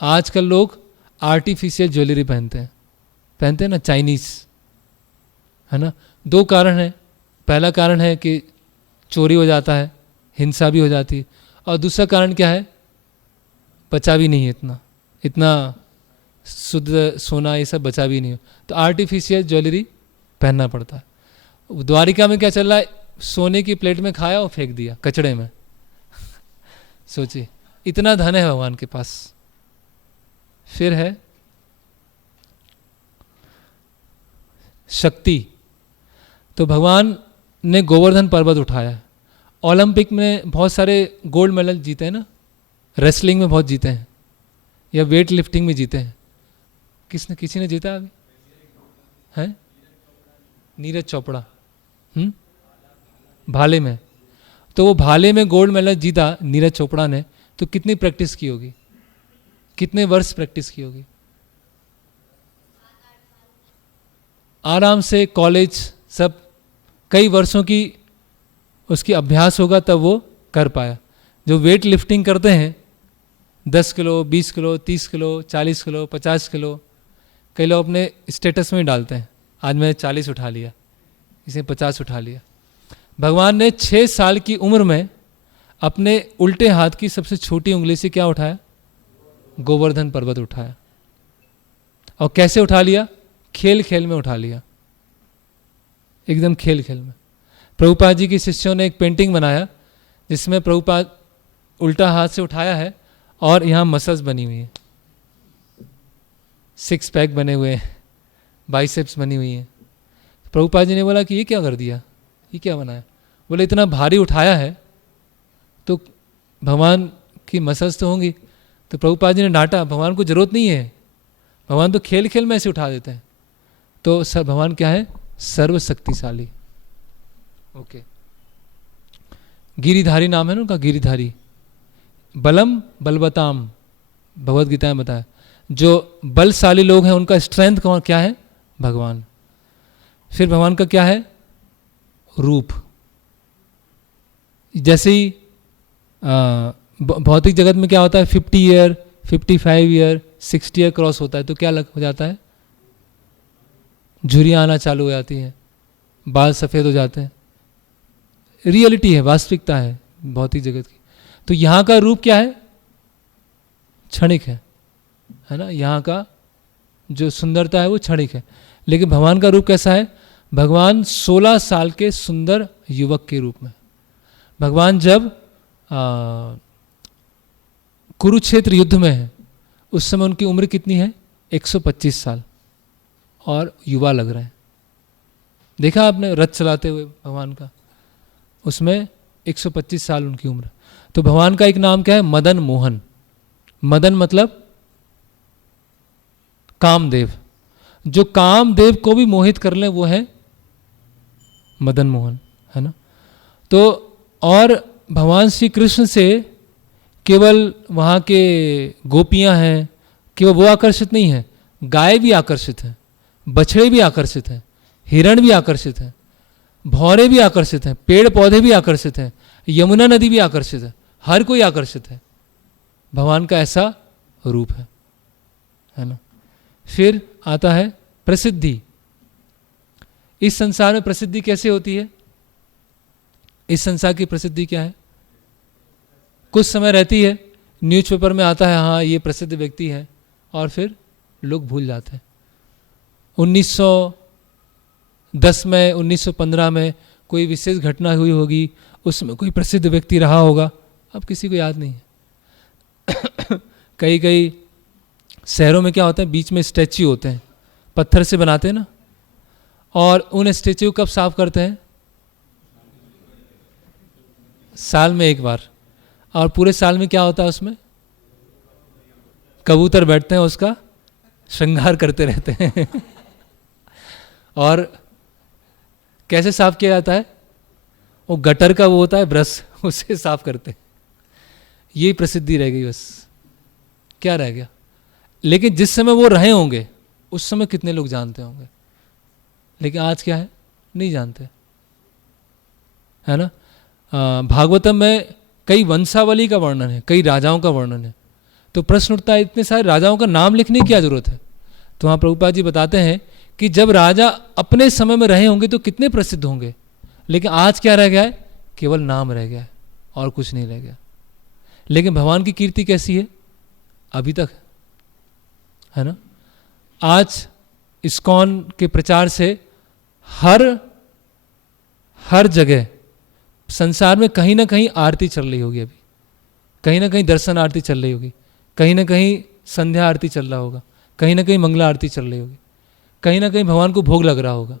आजकल लोग आर्टिफिशियल ज्वेलरी पहनते हैं ना, चाइनीज, है ना। 2 कारण है। पहला कारण है कि चोरी हो जाता है, हिंसा भी हो जाती है। और दूसरा कारण क्या है? बचा भी नहीं है इतना शुद्ध सोना, ये सब बचा भी नहीं हो, तो आर्टिफिशियल ज्वेलरी पहनना पड़ता है। द्वारिका में क्या चल रहा है? सोने की प्लेट में खाया और फेंक दिया कचड़े में। सोचिए, इतना धन है भगवान के पास। फिर है शक्ति। तो भगवान ने गोवर्धन पर्वत उठाया ओलंपिक में बहुत सारे गोल्ड मेडल जीते हैं ना, रेसलिंग में बहुत जीते हैं, या वेट लिफ्टिंग में जीते हैं। किसी ने जीता अभी है? नीरज चोपड़ा भाले में। तो वो भाले में गोल्ड मेडल जीता नीरज चोपड़ा ने, तो कितनी प्रैक्टिस की होगी, कितने वर्ष प्रैक्टिस की होगी? आराम से कॉलेज सब कई वर्षों की उसकी अभ्यास होगा तब वो कर पाया। जो वेट लिफ्टिंग करते हैं 10 kilo 20 kilo 30 kilo 40 kilo 50 kilo, कई लोग अपने स्टेटस में डालते हैं, आज मैंने 40 उठा लिया, इसे 50 उठा लिया। भगवान ने 6 साल की उम्र में अपने उल्टे हाथ की सबसे छोटी उंगली से क्या उठाया? गोवर्धन पर्वत उठाया। और कैसे उठा लिया? खेल खेल में उठा लिया, एकदम खेल खेल में। प्रभुपाद जी के शिष्यों ने एक पेंटिंग बनाया जिसमें प्रभुपाद उल्टा हाथ से उठाया है और यहाँ मसल्स बनी हुई है, 6 पैक बने हुए हैं, बाइसेप्स बनी हुई हैं। प्रभुपाद जी ने बोला कि ये क्या कर दिया, ये क्या बनाया? बोले इतना भारी उठाया है तो भगवान की मसल्स तो होंगी। तो प्रभुपाद जी ने डांटा, भगवान को जरूरत नहीं है, भगवान तो खेल खेल में ऐसे उठा देते हैं। तो सर भगवान क्या है? सर्वशक्तिशाली। ओके, गिरिधारी नाम है ना उनका, गिरिधारी। बलम बलवताम, भगवद गीता में बताया, जो बलशाली लोग हैं उनका स्ट्रेंथ कौन क्या है? भगवान। फिर भगवान का क्या है? रूप। जैसे ही भौतिक जगत में क्या होता है, 50 ईयर 55 ईयर 60 ईयर क्रॉस होता है तो क्या हो जाता है? झुर्रियाँ आना चालू हो जाती हैं, बाल सफ़ेद हो जाते हैं। रियलिटी है, वास्तविकता है भौतिक जगत की। तो यहाँ का रूप क्या है? क्षणिक है ना। यहाँ का जो सुंदरता है वो क्षणिक है। लेकिन भगवान का रूप कैसा है? भगवान 16 साल के सुंदर युवक के रूप में। भगवान जब कुरुक्षेत्र युद्ध में है उस समय उनकी उम्र कितनी है? 125 साल, और युवा लग रहे हैं। देखा आपने रथ चलाते हुए भगवान का, उसमें 125 साल उनकी उम्र। तो भगवान का एक नाम क्या है? मदन मोहन। मदन मतलब कामदेव। जो कामदेव को भी मोहित कर ले वो है मदन मोहन, है ना। तो और भगवान श्री कृष्ण से केवल वहाँ के गोपियाँ हैं, केवल वो आकर्षित नहीं है, गाय भी आकर्षित है, बछड़े भी आकर्षित हैं, हिरण भी आकर्षित है, भौरे भी आकर्षित हैं, पेड़ पौधे भी आकर्षित हैं, यमुना नदी भी आकर्षित है, हर कोई आकर्षित है। भगवान का ऐसा रूप है ना। फिर आता है प्रसिद्धि। इस संसार में प्रसिद्धि कैसे होती है? इस संसार की प्रसिद्धि क्या है? कुछ समय रहती है, न्यूज़पेपर में आता है हाँ ये प्रसिद्ध व्यक्ति है, और फिर लोग भूल जाते हैं। 1910 में 1915 में कोई विशेष घटना हुई होगी, उसमें कोई प्रसिद्ध व्यक्ति रहा होगा, अब किसी को याद नहीं है। कई कई शहरों में क्या होता है, बीच में स्टैच्यू होते हैं, पत्थर से बनाते हैं ना, और उन स्टैच्यू कब साफ करते हैं? साल में एक बार। और पूरे साल में क्या होता है उसमें? कबूतर बैठते हैं, उसका श्रृंगार करते रहते हैं। और कैसे साफ किया जाता है? वो गटर का वो होता है ब्रश, उससे साफ करते हैं। ये प्रसिद्धि रह गई बस, क्या रह गया? लेकिन जिस समय वो रहे होंगे उस समय कितने लोग जानते होंगे, लेकिन आज क्या है? नहीं जानते, है ना। भागवतम में कई वंशावली का वर्णन है, कई राजाओं का वर्णन है। तो प्रश्न उठता है इतने सारे राजाओं का नाम लिखने की क्या जरूरत है? तो वहाँ प्रभुपाद जी बताते हैं कि जब राजा अपने समय में रहे होंगे तो कितने प्रसिद्ध होंगे, लेकिन आज क्या रह गया है? केवल नाम रह गया है और कुछ नहीं रह गया। लेकिन भगवान की कीर्ति कैसी है? अभी तक है ना। आज इस्कॉन के प्रचार से हर जगह संसार में कहीं ना कहीं आरती चल रही होगी, अभी कहीं ना कहीं दर्शन आरती चल रही होगी, कहीं ना कहीं संध्या आरती चल रहा होगा, कहीं ना कहीं मंगला आरती चल रही होगी, कहीं ना कहीं भगवान को भोग लग रहा होगा।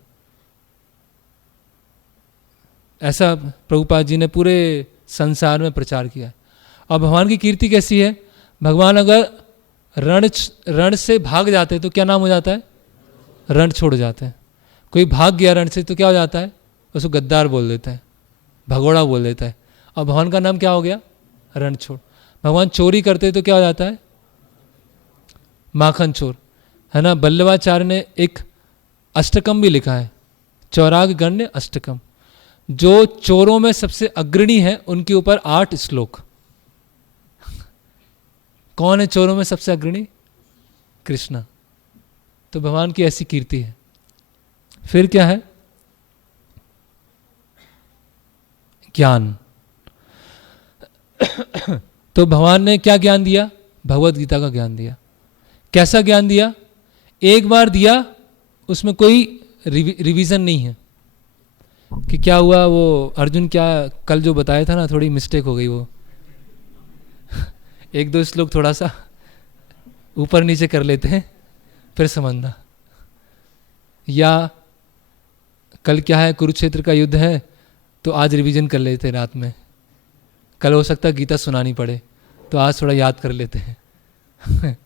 ऐसा प्रभुपाद जी ने पूरे संसार में प्रचार किया। और भगवान की कीर्ति कैसी है, भगवान अगर रण से भाग जाते हैं तो क्या नाम हो जाता है, रण छोड़ जाते हैं। कोई भाग गया रण से तो क्या हो जाता है, उसको गद्दार बोल देता है, भगोड़ा बोल देता है। और भगवान का नाम क्या हो गया, रण छोड़। भगवान चोरी करते तो क्या हो जाता है, माखन चोर, है ना। बल्लभाचार्य ने एक अष्टकम भी लिखा है, चौराग गण्य अष्टकम, जो चोरों में सबसे अग्रणी है, उनके ऊपर 8 श्लोक। कौन है चोरों में सबसे अग्रणी, कृष्ण। तो भगवान की ऐसी कीर्ति है। फिर क्या है, ज्ञान। तो भगवान ने क्या ज्ञान दिया, भगवत गीता का ज्ञान दिया। कैसा ज्ञान दिया, एक बार दिया, उसमें कोई रिवीजन नहीं है कि क्या हुआ, वो अर्जुन क्या कल जो बताया था ना, थोड़ी मिस्टेक हो गई, वो 1-2 श्लोक थोड़ा सा ऊपर नीचे कर लेते हैं फिर समझना। या कल क्या है, कुरुक्षेत्र का युद्ध है, तो आज रिवीजन कर लेते हैं रात में, कल हो सकता है गीता सुनानी पड़े, तो आज थोड़ा याद कर लेते हैं।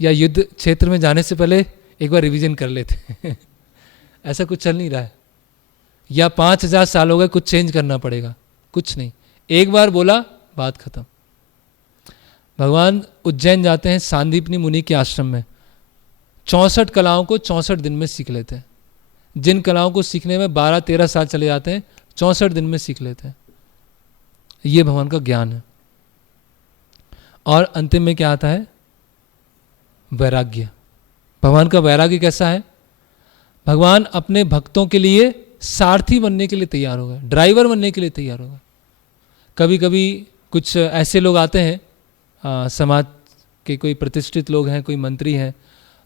या युद्ध क्षेत्र में जाने से पहले एक बार रिवीजन कर लेते हैं। ऐसा कुछ चल नहीं रहा है। या 5000 साल हो गए, कुछ चेंज करना पड़ेगा, कुछ नहीं, एक बार बोला बात खत्म। भगवान उज्जैन जाते हैं सांदीपनी मुनि के आश्रम में, 64 कलाओं को 64 दिन में सीख लेते हैं। जिन कलाओं को सीखने में 12-13 साल चले जाते हैं, 64 दिन में सीख लेते हैं। ये भगवान का ज्ञान है। और अंतिम में क्या आता है, वैराग्य। भगवान का वैराग्य कैसा है, भगवान अपने भक्तों के लिए सारथी बनने के लिए तैयार हो गए, ड्राइवर बनने के लिए तैयार हो गए। कभी कभी कुछ ऐसे लोग आते हैं, समाज के कोई प्रतिष्ठित लोग हैं, कोई मंत्री हैं,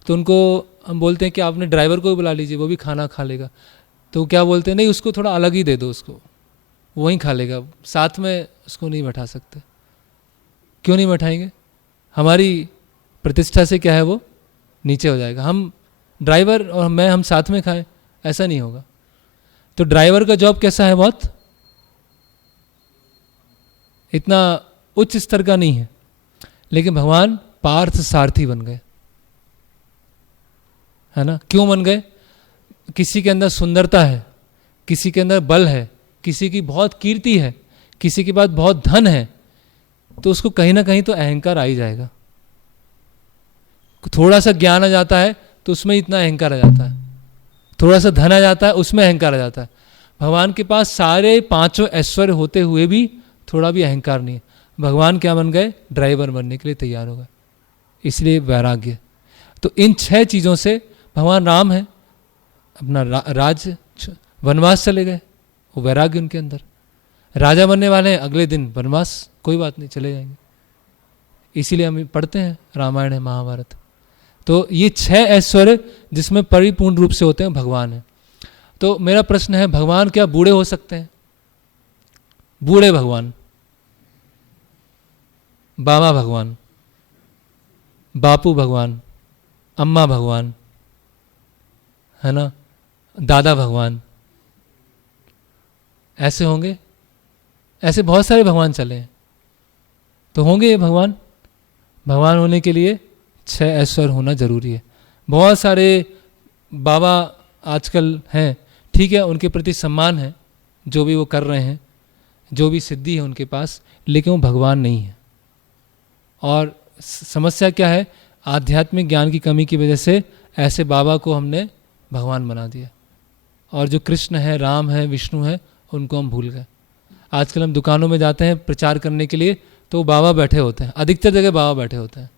तो उनको हम बोलते हैं कि आपने ड्राइवर को भी बुला लीजिए, वो भी खाना खा लेगा। तो क्या बोलते हैं, नहीं उसको थोड़ा अलग ही दे दो, उसको वहीं खा लेगा, साथ में उसको नहीं बैठा सकते। क्यों नहीं बैठाएंगे, हमारी प्रतिष्ठा से क्या है, वो नीचे हो जाएगा। हम ड्राइवर और मैं, हम साथ में खाएं, ऐसा नहीं होगा। तो ड्राइवर का जॉब कैसा है, बहुत इतना उच्च स्तर का नहीं है। लेकिन भगवान पार्थ सारथी बन गए, है ना। क्यों बन गए, किसी के अंदर सुंदरता है, किसी के अंदर बल है, किसी की बहुत कीर्ति है, किसी के पास बहुत धन है, तो उसको कहीं ना कहीं तो अहंकार आ ही जाएगा। थोड़ा सा ज्ञान आ जाता है तो उसमें इतना अहंकार आ जाता है, थोड़ा सा धन आ जाता है उसमें अहंकार आ जाता है। भगवान के पास सारे 5 ऐश्वर्य होते हुए भी थोड़ा भी अहंकार नहीं है। भगवान क्या बन गए, ड्राइवर बनने के लिए तैयार हो गए, इसलिए वैराग्य। तो इन 6 चीज़ों से भगवान राम है, अपना राज्य वनवास चले गए, वो वैराग्य उनके अंदर। राजा बनने वाले हैं, अगले दिन वनवास, कोई बात नहीं, चले जाएंगे। इसीलिए हम पढ़ते हैं रामायण है, महाभारत। तो ये 6 ऐश्वर्य जिसमें परिपूर्ण रूप से होते हैं, भगवान है। तो मेरा प्रश्न है, भगवान क्या बूढ़े हो सकते हैं, बूढ़े भगवान, बाबा भगवान, बापू भगवान, अम्मा भगवान, है ना, दादा भगवान, ऐसे होंगे? ऐसे बहुत सारे भगवान चले हैं, तो होंगे ये भगवान। भगवान होने के लिए 6 ऐश्वर्य होना जरूरी है। बहुत सारे बाबा आजकल हैं, ठीक है, उनके प्रति सम्मान है, जो भी वो कर रहे हैं, जो भी सिद्धि है उनके पास, लेकिन वो भगवान नहीं है। और समस्या क्या है, आध्यात्मिक ज्ञान की कमी की वजह से ऐसे बाबा को हमने भगवान बना दिया, और जो कृष्ण है, राम है, विष्णु है, उनको हम भूल गए। आजकल हम दुकानों में जाते हैं प्रचार करने के लिए, तो बाबा बैठे होते हैं, अधिकतर जगह बाबा बैठे होते हैं।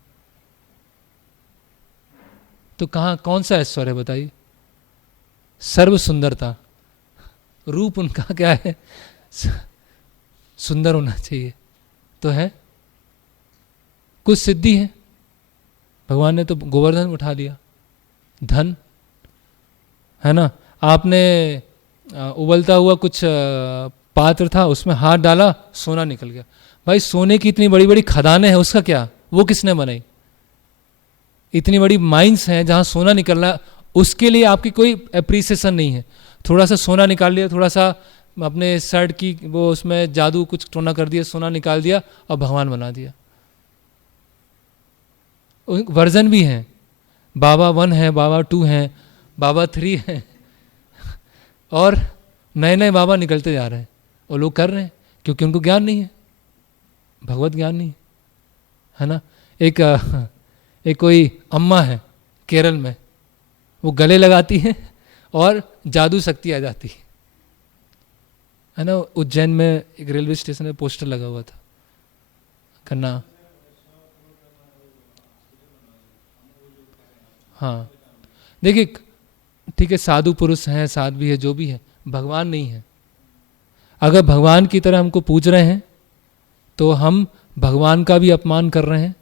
तो कहाँ, कौन सा ऐश्वर्य है बताइए? सर्व सुंदरता, रूप उनका क्या है, सुंदर होना चाहिए, तो है, कुछ सिद्धि है। भगवान ने तो गोवर्धन उठा लिया, धन, है ना। आपने उबलता हुआ कुछ पात्र था, उसमें हाथ डाला, सोना निकल गया। भाई सोने की इतनी बड़ी बड़ी खदानें हैं, उसका क्या, वो किसने बनाई? इतनी बड़ी माइंस हैं जहां सोना निकल रहा, उसके लिए आपकी कोई एप्रिसिएशन नहीं है। थोड़ा सा सोना निकाल लिया, थोड़ा सा अपने शर्ट की वो उसमें जादू कुछ टोना कर दिया, सोना निकाल दिया और भगवान बना दिया। वर्जन भी हैं, बाबा 1 है, बाबा 2 है, बाबा 3 है, और नए नए बाबा निकलते जा रहे हैं। वो लोग कर रहे हैं क्योंकि उनको ज्ञान नहीं है, भगवत ज्ञान नहीं है ना। एक कोई अम्मा है केरल में, वो गले लगाती है और जादू शक्ति आ जाती है ना। उज्जैन में एक रेलवे स्टेशन में पोस्टर लगा हुआ था, करना। हाँ देखिए, ठीक है, साधु पुरुष हैं, साध्वी है, जो भी है, भगवान नहीं है। अगर भगवान की तरह हमको पूज रहे हैं तो हम भगवान का भी अपमान कर रहे हैं,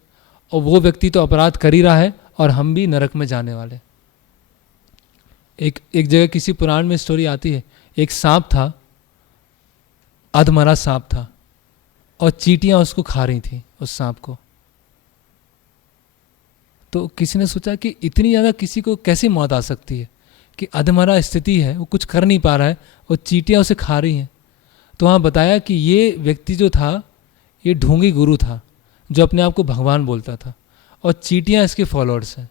और वो व्यक्ति तो अपराध कर ही रहा है और हम भी नरक में जाने वाले। एक जगह किसी पुराण में स्टोरी आती है, एक सांप था, अधमरा सांप था, और चींटियां उसको खा रही थी उस सांप को। तो किसी ने सोचा कि इतनी ज़्यादा किसी को कैसे मौत आ सकती है कि अधमरा स्थिति है, वो कुछ कर नहीं पा रहा है और चींटियां उसे खा रही हैं। तो वहाँ बताया कि ये व्यक्ति जो था, ये ढोंगी गुरु था जो अपने आप को भगवान बोलता था, और चींटियां इसके फॉलोअर्स हैं।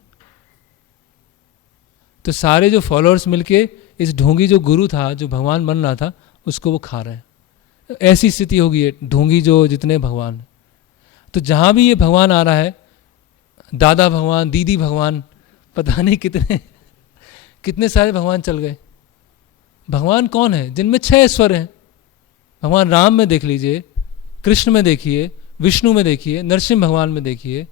तो सारे जो फॉलोअर्स मिलके इस ढोंगी जो गुरु था, जो भगवान बन रहा था, उसको वो खा रहे हैं। ऐसी स्थिति होगी है ढोंगी जो जितने भगवान। तो जहाँ भी ये भगवान आ रहा है, दादा भगवान, दीदी भगवान, पता नहीं कितने कितने सारे भगवान चल गए। भगवान कौन है? जिनमें 6 ऐश्वर्य हैं। भगवान राम में देख लीजिए, कृष्ण में देखिए, विष्णु में देखिए, नरसिंह भगवान में देखिए,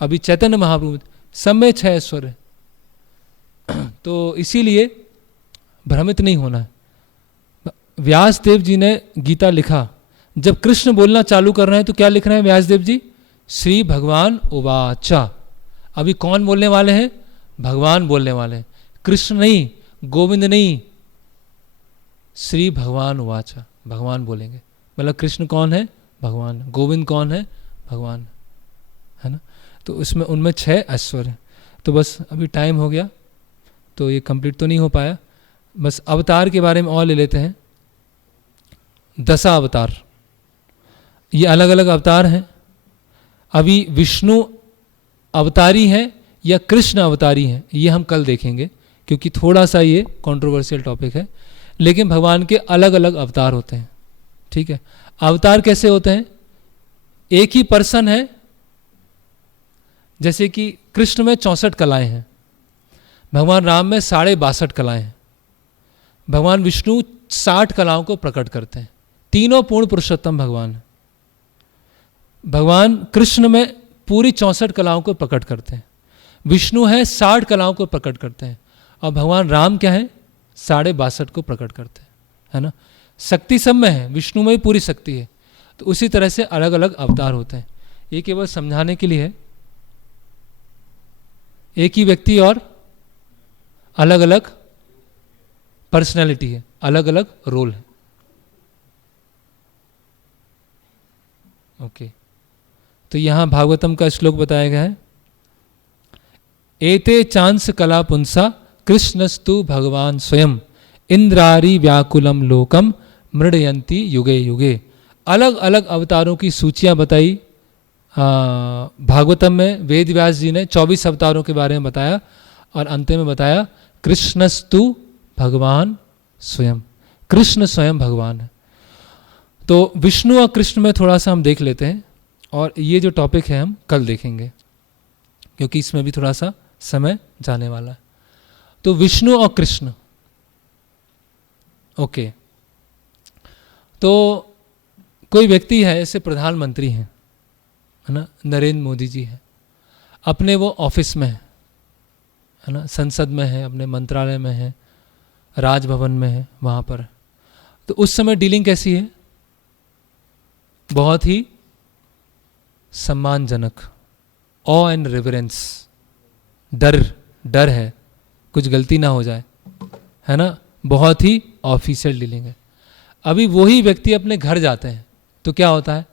अभी चैतन्य महाप्रभु, सब में 6 ऐश्वर्य है। तो इसीलिए भ्रमित नहीं होना है। व्यास देव जी ने गीता लिखा, जब कृष्ण बोलना चालू कर रहे हैं तो क्या लिख रहे हैं व्यास देव जी? श्री भगवान उवाचा। अभी कौन बोलने वाले हैं? भगवान बोलने वाले हैं, कृष्ण नहीं, गोविंद नहीं, श्री भगवान उवाचा, भगवान बोलेंगे। मतलब कृष्ण कौन है? भगवान। गोविंद कौन है? भगवान, है ना। तो उसमें उनमें 6 ऐश्वर्य। तो बस अभी टाइम हो गया तो ये कंप्लीट तो नहीं हो पाया। बस अवतार के बारे में और ले लेते हैं। 10 अवतार, ये अलग अलग अवतार हैं। अभी विष्णु अवतारी हैं या कृष्ण अवतारी हैं, ये हम कल देखेंगे, क्योंकि थोड़ा सा ये कंट्रोवर्शियल टॉपिक है। लेकिन भगवान के अलग अलग अवतार होते हैं, ठीक है। अवतार कैसे होते हैं? एक ही पर्सन है, जैसे कि कृष्ण में 64 कलाएं हैं, भगवान राम में 62.5 कलाएं हैं, भगवान विष्णु 60 कलाओं को प्रकट करते हैं। तीनों पूर्ण पुरुषोत्तम भगवान है। भगवान कृष्ण में पूरी 64 कलाओं को प्रकट करते हैं, विष्णु है 60 कलाओं को प्रकट करते हैं, और भगवान राम क्या है? 62.5 को प्रकट करते हैं, है ना। शक्ति सब में है, विष्णु में भी पूरी शक्ति है। तो उसी तरह से अलग अलग अवतार होते हैं। ये केवल समझाने के लिए है, एक ही व्यक्ति और अलग अलग पर्सनैलिटी है, अलग अलग रोल है। ओके, तो यहां भागवतम का श्लोक बताया गया है, एते चांस कला पुंसा कृष्णस्तु भगवान स्वयं इंद्रारी व्याकुलम लोकम मृडयंती युगे युगे। अलग अलग अवतारों की सूचियां बताई भागवतम में। वेद व्यास जी ने 24 अवतारों के बारे में बताया, और अंत में बताया कृष्णस्तु भगवान स्वयं, कृष्ण स्वयं भगवान है। तो विष्णु और कृष्ण में थोड़ा सा हम देख लेते हैं, और ये जो टॉपिक है हम कल देखेंगे, क्योंकि इसमें भी थोड़ा सा समय जाने वाला है। तो विष्णु और कृष्ण, ओके। तो कोई व्यक्ति है, ऐसे प्रधानमंत्री हैं, है ना, नरेंद्र मोदी जी हैं, अपने वो ऑफिस में है ना, संसद में है, अपने मंत्रालय में है, राजभवन में है, वहाँ पर। तो उस समय डीलिंग कैसी है? बहुत ही सम्मानजनक, ऑ एंड रेवरेंस, डर है कुछ गलती ना हो जाए, है ना। बहुत ही ऑफिशियल डीलिंग है। अभी वही व्यक्ति अपने घर जाते हैं तो क्या होता है?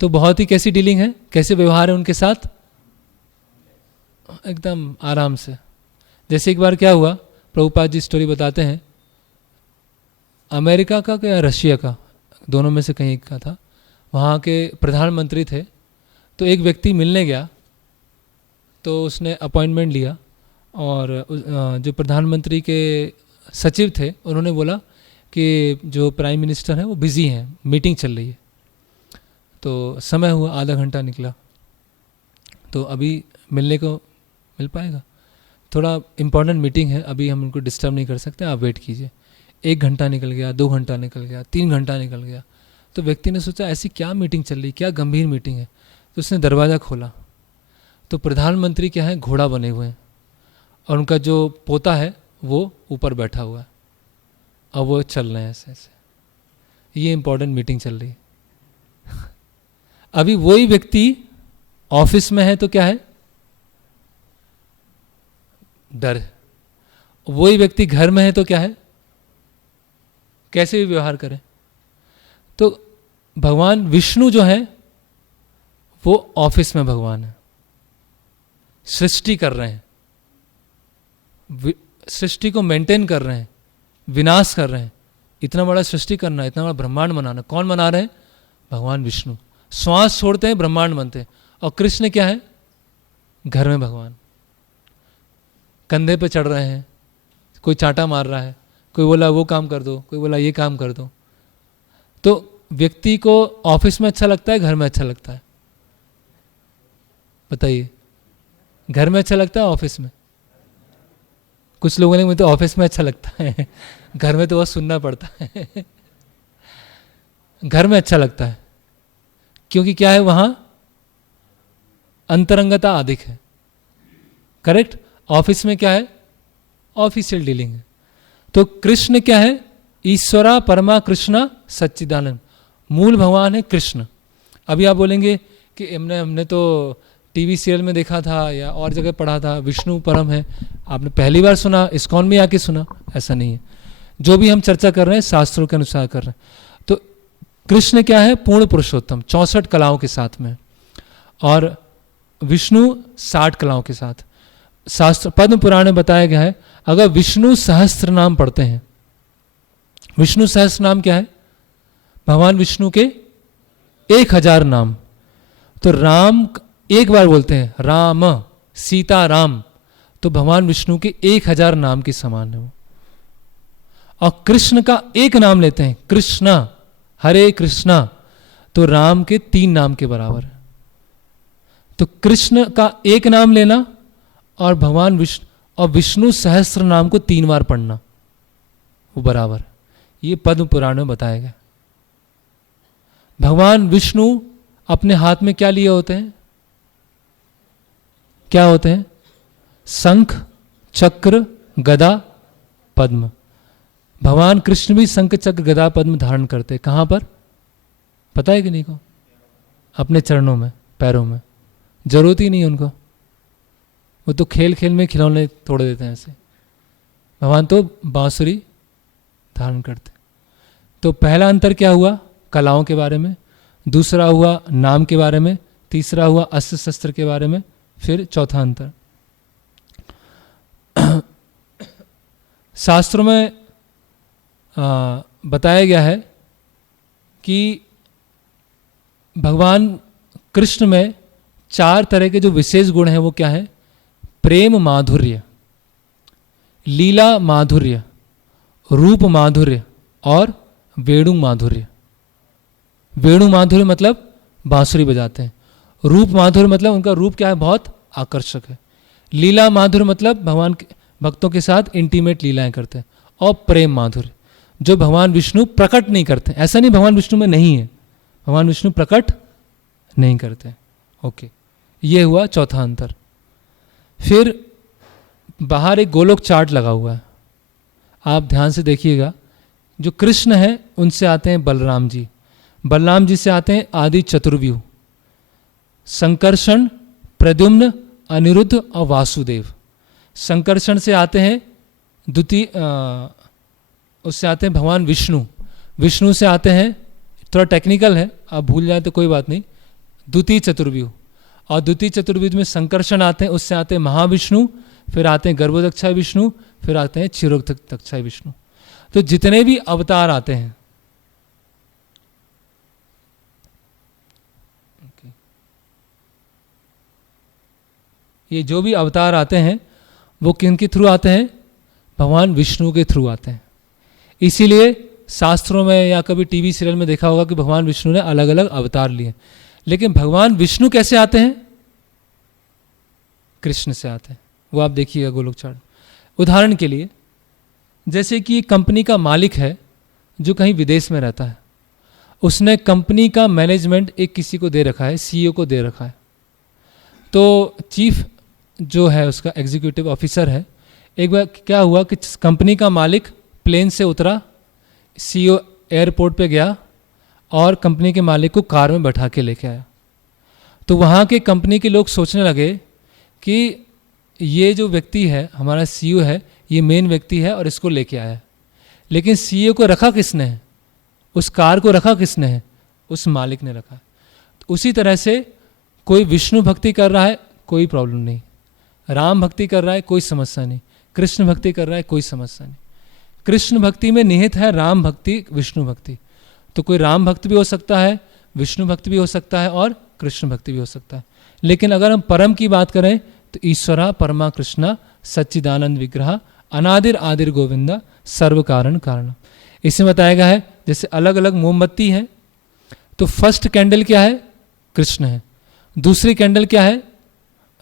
तो बहुत ही कैसी डीलिंग है, कैसे व्यवहार है उनके साथ? एकदम आराम से। जैसे एक बार क्या हुआ, प्रभुपाद जी स्टोरी बताते हैं, अमेरिका का या रशिया का, दोनों में से कहीं एक का था, वहाँ के प्रधानमंत्री थे। तो एक व्यक्ति मिलने गया, तो उसने अपॉइंटमेंट लिया, और जो प्रधानमंत्री के सचिव थे उन्होंने बोला कि जो प्राइम मिनिस्टर हैं वो बिज़ी हैं, मीटिंग चल रही है। तो समय हुआ, आधा घंटा निकला, तो अभी मिलने को मिल पाएगा, थोड़ा इम्पोर्टेंट मीटिंग है, अभी हम उनको डिस्टर्ब नहीं कर सकते, आप वेट कीजिए। 1 घंटा निकल गया, 2 घंटा निकल गया, 3 घंटा निकल गया। तो व्यक्ति ने सोचा ऐसी क्या मीटिंग चल रही, क्या गंभीर मीटिंग है। तो उसने दरवाज़ा खोला, तो प्रधानमंत्री क्या है, घोड़ा बने हुए हैं, और उनका जो पोता है वो ऊपर बैठा हुआ है, और वो चल रहे हैं ऐसे ऐसे। ये इम्पोर्टेंट मीटिंग चल रही है। अभी वही व्यक्ति ऑफिस में है तो क्या है, डर। वही व्यक्ति घर में है तो क्या है, कैसे भी व्यवहार करें। तो भगवान विष्णु जो है वो ऑफिस में भगवान है, सृष्टि कर रहे हैं, सृष्टि को मेंटेन कर रहे हैं, विनाश कर रहे हैं। इतना बड़ा सृष्टि करना, इतना बड़ा ब्रह्मांड बनाना, कौन बना रहे हैं, भगवान विष्णु। श्वास छोड़ते हैं, ब्रह्मांड बनते हैं। और कृष्ण क्या है, घर में भगवान, कंधे पे चढ़ रहे हैं, कोई चांटा मार रहा है, कोई बोला वो काम कर दो, कोई बोला ये काम कर दो। तो व्यक्ति को ऑफिस में अच्छा लगता है, घर में अच्छा लगता है, बताइए। घर में अच्छा लगता है, ऑफिस में? कुछ लोगों ने मुझे तो ऑफिस में अच्छा लगता है, घर में तो बस सुनना पड़ता है। घर में अच्छा लगता है क्योंकि क्या है, वहां अंतरंगता अधिक है, करेक्ट। ऑफिस में क्या है, ऑफिशियल डीलिंग है। तो कृष्ण क्या है, ईश्वरा परमा कृष्णा सच्चिदानंद, मूल भगवान है कृष्ण। अभी आप बोलेंगे कि हमने तो टीवी सीरियल में देखा था या और जगह पढ़ा था, विष्णु परम है। आपने पहली बार सुना, इस्कॉन में आके सुना? ऐसा नहीं है। जो भी हम चर्चा कर रहे हैं शास्त्रों के अनुसार कर रहे हैं। तो कृष्ण क्या है, पूर्ण पुरुषोत्तम, 64 कलाओं के साथ में, और विष्णु 60 कलाओं के साथ। शास्त्र पद्म पुराण में बताया गया है, अगर विष्णु सहस्त्र नाम पढ़ते हैं, विष्णु सहस्त्र नाम क्या है, भगवान विष्णु के 1000 नाम। तो राम एक बार बोलते हैं, राम सीता राम, तो भगवान विष्णु के 1000 नाम के समान है वो। और कृष्ण का एक नाम लेते हैं, कृष्णा, हरे कृष्णा, तो राम के 3 नाम के बराबर है। तो कृष्ण का एक नाम लेना और भगवान विष्णु और विष्णु सहस्त्र नाम को 3 बार पढ़ना, वो बराबर। ये पद्म पुराण में बताया गया। भगवान विष्णु अपने हाथ में क्या लिए होते हैं, क्या होते हैं, शंख चक्र गदा पद्म। भगवान कृष्ण भी शंख चक्र गदा पद्म धारण करते हैं। कहां पर, पता है कि नहीं को? अपने चरणों में, पैरों में। जरूरत ही नहीं उनको, वो तो खेल खेल में खिलौने तोड़ देते हैं ऐसे। भगवान तो बांसुरी धारण करते। तो पहला अंतर क्या हुआ, कलाओं के बारे में। दूसरा हुआ नाम के बारे में। तीसरा हुआ अस्त्र शस्त्र के बारे में। फिर चौथा अंतर, शास्त्रों में बताया गया है कि भगवान कृष्ण में 4 तरह के जो विशेष गुण हैं वो क्या है, प्रेम माधुर्य, लीला माधुर्य, रूप माधुर्य और वेणु माधुर्य। वेणु माधुर्य मतलब बांसुरी बजाते हैं। रूप माधुर्य मतलब उनका रूप क्या है, बहुत आकर्षक है। लीला माधुर्य मतलब भगवान के भक्तों के साथ इंटीमेट लीलाएं करते हैं। और प्रेम माधुर्य जो भगवान विष्णु प्रकट नहीं करते। ऐसा नहीं भगवान विष्णु में नहीं है, भगवान विष्णु प्रकट नहीं करते। ओके, ये हुआ चौथा अंतर। फिर बाहर एक गोलोक चार्ट लगा हुआ है, आप ध्यान से देखिएगा। जो कृष्ण है उनसे आते हैं बलराम जी, बलराम जी से आते हैं आदि चतुर्व्यूह, संकर्षण, प्रद्युम्न, अनिरुद्ध और वासुदेव। संकर्षण से आते हैं द्वितीय, उससे आते हैं भगवान विष्णु। विष्णु से आते हैं, थोड़ा टेक्निकल है, आप भूल जाए तो कोई बात नहीं, द्वितीय चतुर्व्यूह। और द्वितीय चतुर्व्यूह में संकर्षण आते हैं, उससे आते हैं महाविष्णु, फिर आते हैं गर्भोदक्षाय विष्णु, फिर आते हैं क्षीरोदक्षाय विष्णु। तो जितने भी अवतार आते हैं, ये जो भी अवतार आते हैं वो किन के थ्रू आते हैं? भगवान विष्णु के थ्रू आते हैं। इसीलिए शास्त्रों में या कभी टीवी सीरियल में देखा होगा कि भगवान विष्णु ने अलग अलग अवतार लिए। लेकिन भगवान विष्णु कैसे आते हैं? कृष्ण से आते हैं। वो आप देखिएगा गोलोक चार्ट। उदाहरण के लिए, जैसे कि कंपनी का मालिक है जो कहीं विदेश में रहता है, उसने कंपनी का मैनेजमेंट एक किसी को दे रखा है, सीईओ को दे रखा है। तो चीफ जो है उसका एग्जीक्यूटिव ऑफिसर है, एक बार क्या हुआ कि कंपनी का मालिक प्लेन से उतरा, सीईओ एयरपोर्ट पे गया और कंपनी के मालिक को कार में बैठा के लेके आया। तो वहाँ के कंपनी के लोग सोचने लगे कि ये जो व्यक्ति है, हमारा सीईओ है, ये मेन व्यक्ति है और इसको लेके आया। लेकिन सीईओ को रखा किसने है? उस कार को रखा किसने है? उस मालिक ने रखा है। तो उसी तरह से कोई विष्णु भक्ति कर रहा है, कोई प्रॉब्लम नहीं। राम भक्ति कर रहा है, कोई समस्या नहीं। कृष्ण भक्ति कर रहा है, कोई समस्या नहीं। कृष्ण भक्ति में निहित है राम भक्ति, विष्णु भक्ति। तो कोई राम भक्त भी हो सकता है, विष्णु भक्त भी हो सकता है और कृष्ण भक्ति भी हो सकता है। लेकिन अगर हम परम की बात करें तो ईश्वरा परमा कृष्णा सच्चिदानंद विग्रह अनादिर आदिर गोविंदा सर्व कारण कारण। इसमें बताया गया है जैसे अलग अलग मोमबत्ती है, तो फर्स्ट कैंडल क्या है? कृष्ण है। दूसरी कैंडल क्या है?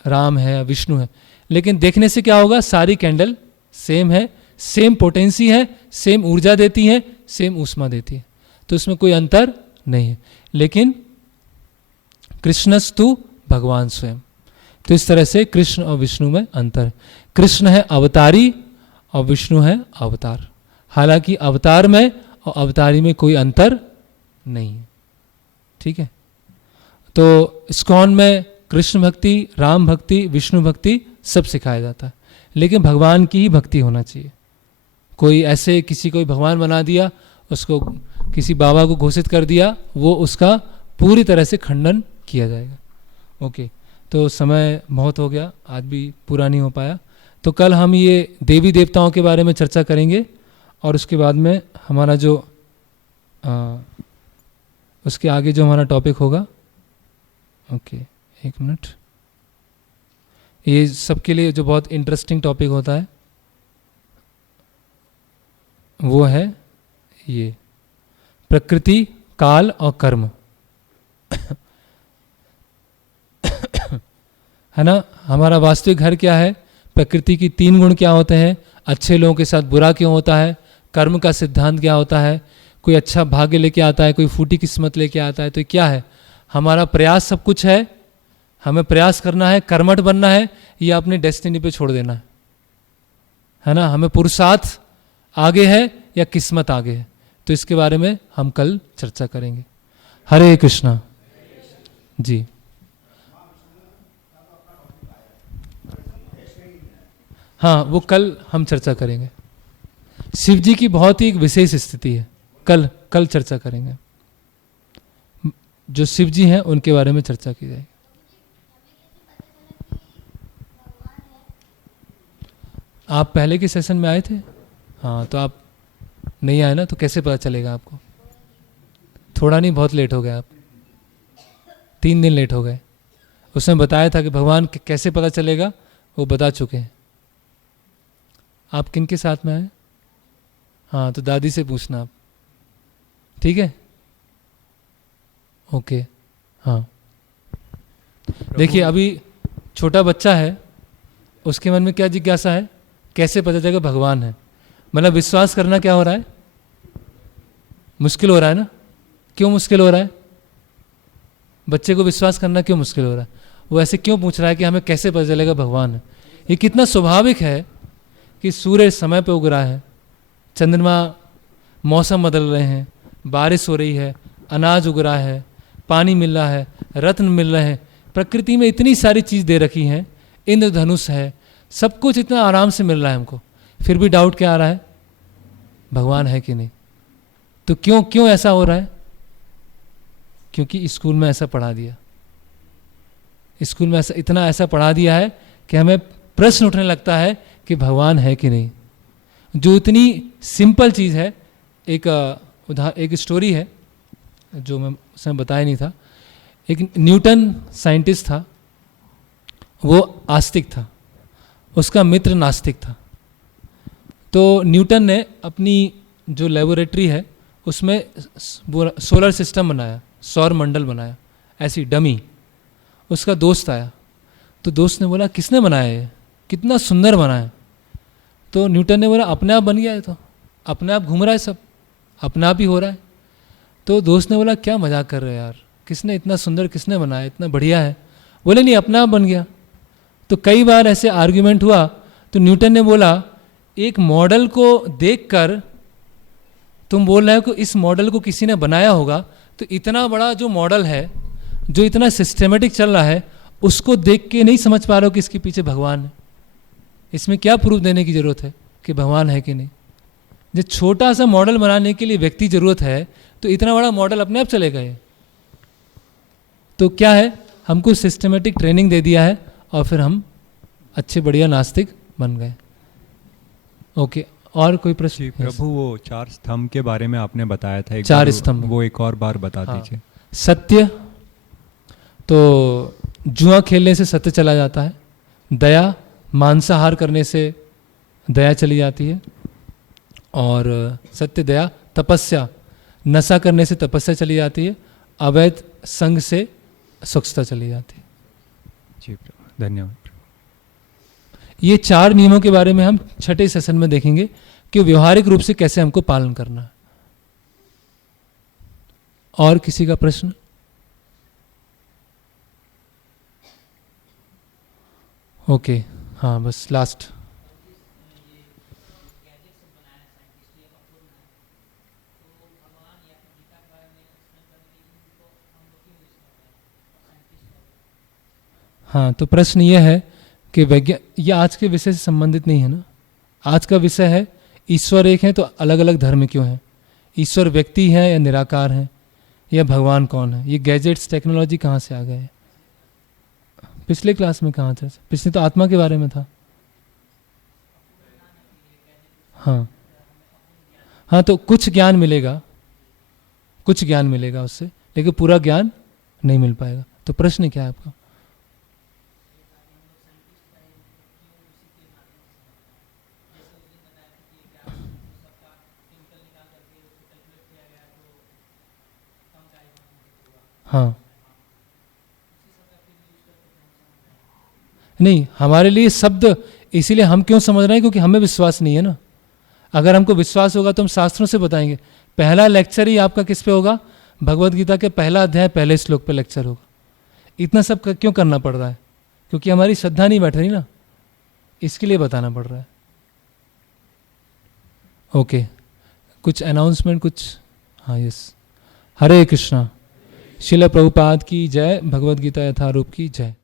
राम है, विष्णु है। लेकिन देखने से क्या होगा? सारी कैंडल सेम है, सेम पोटेंसी है, सेम ऊर्जा देती है, सेम ऊष्मा देती है, तो इसमें कोई अंतर नहीं है। लेकिन कृष्णस्तु भगवान स्वयं। तो इस तरह से कृष्ण और विष्णु में अंतर है। कृष्ण है अवतारी और विष्णु है अवतार। हालांकि अवतार में और अवतारी में कोई अंतर नहीं है। ठीक है। तो इस्कॉन में कृष्ण भक्ति, राम भक्ति, विष्णु भक्ति सब सिखाया जाता है, लेकिन भगवान की ही भक्ति होना चाहिए। कोई ऐसे किसी को भगवान बना दिया, उसको किसी बाबा को घोषित कर दिया, वो उसका पूरी तरह से खंडन किया जाएगा। ओके, तो समय बहुत हो गया, आज भी पूरा नहीं हो पाया। तो कल हम ये देवी देवताओं के बारे में चर्चा करेंगे और उसके बाद में हमारा जो उसके आगे जो हमारा टॉपिक होगा, ओके एक मिनट, ये सबके लिए जो बहुत इंटरेस्टिंग टॉपिक होता है वो है ये प्रकृति, काल और कर्म। है ना। हमारा वास्तविक घर क्या है? प्रकृति की 3 गुण क्या होते हैं? अच्छे लोगों के साथ बुरा क्यों होता है? कर्म का सिद्धांत क्या होता है? कोई अच्छा भाग्य लेके आता है, कोई फूटी किस्मत लेके आता है। तो क्या है? हमारा प्रयास सब कुछ है, हमें प्रयास करना है, कर्मठ बनना है, या अपनी डेस्टिनी पे छोड़ देना है ना। हमें पुरुषार्थ आगे है या किस्मत आगे है? तो इसके बारे में हम कल चर्चा करेंगे। हरे कृष्णा जी। हाँ, वो कल हम चर्चा करेंगे। शिव जी की बहुत ही एक विशेष स्थिति है, कल चर्चा करेंगे। जो शिव जी हैं उनके बारे में चर्चा की जाएगी। आप पहले के सेशन में आए थे? हाँ, तो आप नहीं आए ना, तो कैसे पता चलेगा आपको? थोड़ा नहीं, बहुत लेट हो गए आप, 3 दिन लेट हो गए। उसने बताया था कि भगवान कैसे पता चलेगा, वो बता चुके हैं। आप किन के साथ में आए? हाँ, तो दादी से पूछना आप, ठीक है। ओके, हाँ। देखिए, अभी छोटा बच्चा है, उसके मन में क्या जिज्ञासा है? कैसे पता चलेगा भगवान है? मतलब विश्वास करना क्या हो रहा है? मुश्किल हो रहा है ना। क्यों मुश्किल हो रहा है? बच्चे को विश्वास करना क्यों मुश्किल हो रहा है? वो ऐसे क्यों पूछ रहा है कि हमें कैसे पता चलेगा भगवान है? ये कितना स्वाभाविक है कि सूर्य समय पे उग रहा है, चंद्रमा, मौसम बदल रहे हैं, बारिश हो रही है, अनाज उग रहा है, पानी मिल रहा है, रत्न मिल रहे हैं। प्रकृति में इतनी सारी चीज़ दे रखी हैं, इंद्रधनुष है, सब कुछ इतना आराम से मिल रहा है हमको, फिर भी डाउट क्या आ रहा है? भगवान है कि नहीं? तो क्यों ऐसा हो रहा है? क्योंकि स्कूल में ऐसा पढ़ा दिया, स्कूल में इतना ऐसा पढ़ा दिया है कि हमें प्रश्न उठने लगता है कि भगवान है कि नहीं। जो इतनी सिंपल चीज़ है। एक स्टोरी है जो मैं उसमें बताया नहीं था। एक न्यूटन साइंटिस्ट था, वो आस्तिक था, उसका मित्र नास्तिक था। तो न्यूटन ने अपनी जो लेबोरेटरी है उसमें सोलर सिस्टम बनाया, सौर मंडल बनाया, ऐसी डमी। उसका दोस्त आया, तो दोस्त ने बोला किसने बनाया ये, कितना सुंदर बनाया। तो न्यूटन ने बोला अपने आप बन गया है, तो अपने आप घूम रहा है, सब अपने आप ही हो रहा है। तो दोस्त ने बोला क्या मजाक कर रहे हो यार, किसने इतना सुंदर किसने बनाया, इतना बढ़िया है। बोले नहीं, अपने आप बन गया। तो कई बार ऐसे आर्ग्यूमेंट हुआ, तो न्यूटन ने बोला एक मॉडल को देखकर तुम बोल रहे हो कि इस मॉडल को किसी ने बनाया होगा, तो इतना बड़ा जो मॉडल है, जो इतना सिस्टमेटिक चल रहा है, उसको देख के नहीं समझ पा रहे हो कि इसके पीछे भगवान है। इसमें क्या प्रूफ देने की जरूरत है कि भगवान है कि नहीं। जो छोटा सा मॉडल बनाने के लिए व्यक्ति जरूरत है, तो इतना बड़ा मॉडल अपने आप चलेगा ये। तो क्या है, हमको सिस्टमेटिक ट्रेनिंग दे दिया है और फिर हम अच्छे बढ़िया नास्तिक बन गए। ओके, और कोई प्रश्न? प्रभु, वो 4 स्तंभ के बारे में आपने बताया था, 4 स्तंभ, वो एक और बार बता दीजिए। सत्य, तो जुआ खेलने से सत्य चला जाता है। दया, मांसाहार करने से दया चली जाती है। और सत्य, दया, तपस्या, नशा करने से तपस्या चली जाती है। अवैध संग से स्वच्छता चली जाती है। जी प्रभु, धन्यवाद। ये 4 नियमों के बारे में हम छठे सेशन में देखेंगे कि व्यवहारिक रूप से कैसे हमको पालन करना है। और किसी का प्रश्न? ओके, हाँ, बस लास्ट। हाँ, तो प्रश्न ये है कि ये आज के विषय से संबंधित नहीं है ना। आज का विषय है ईश्वर एक है तो अलग अलग धर्म क्यों हैं, ईश्वर व्यक्ति है या निराकार है, या भगवान कौन है। ये गैजेट्स टेक्नोलॉजी कहाँ से आ गए? पिछले क्लास में कहाँ था? पिछले तो आत्मा के बारे में था। हाँ हाँ, तो कुछ ज्ञान मिलेगा, कुछ ज्ञान मिलेगा उससे, लेकिन पूरा ज्ञान नहीं मिल पाएगा। तो प्रश्न क्या है आपका? हाँ, नहीं, हमारे लिए शब्द इसीलिए हम क्यों समझ रहे हैं, क्योंकि हमें विश्वास नहीं है ना। अगर हमको विश्वास होगा तो हम शास्त्रों से बताएंगे। पहला लेक्चर ही आपका किस पे होगा? भगवत गीता के पहला अध्याय पहले श्लोक पे लेक्चर होगा। इतना सब क्यों करना पड़ रहा है? क्योंकि हमारी श्रद्धा नहीं बैठ रही ना, इसके लिए बताना पड़ रहा है। ओके, कुछ अनाउंसमेंट, कुछ? हाँ, यस। हरे कृष्णा। श्रील प्रभुपाद की जय। भगवद गीता यथारूप की जय।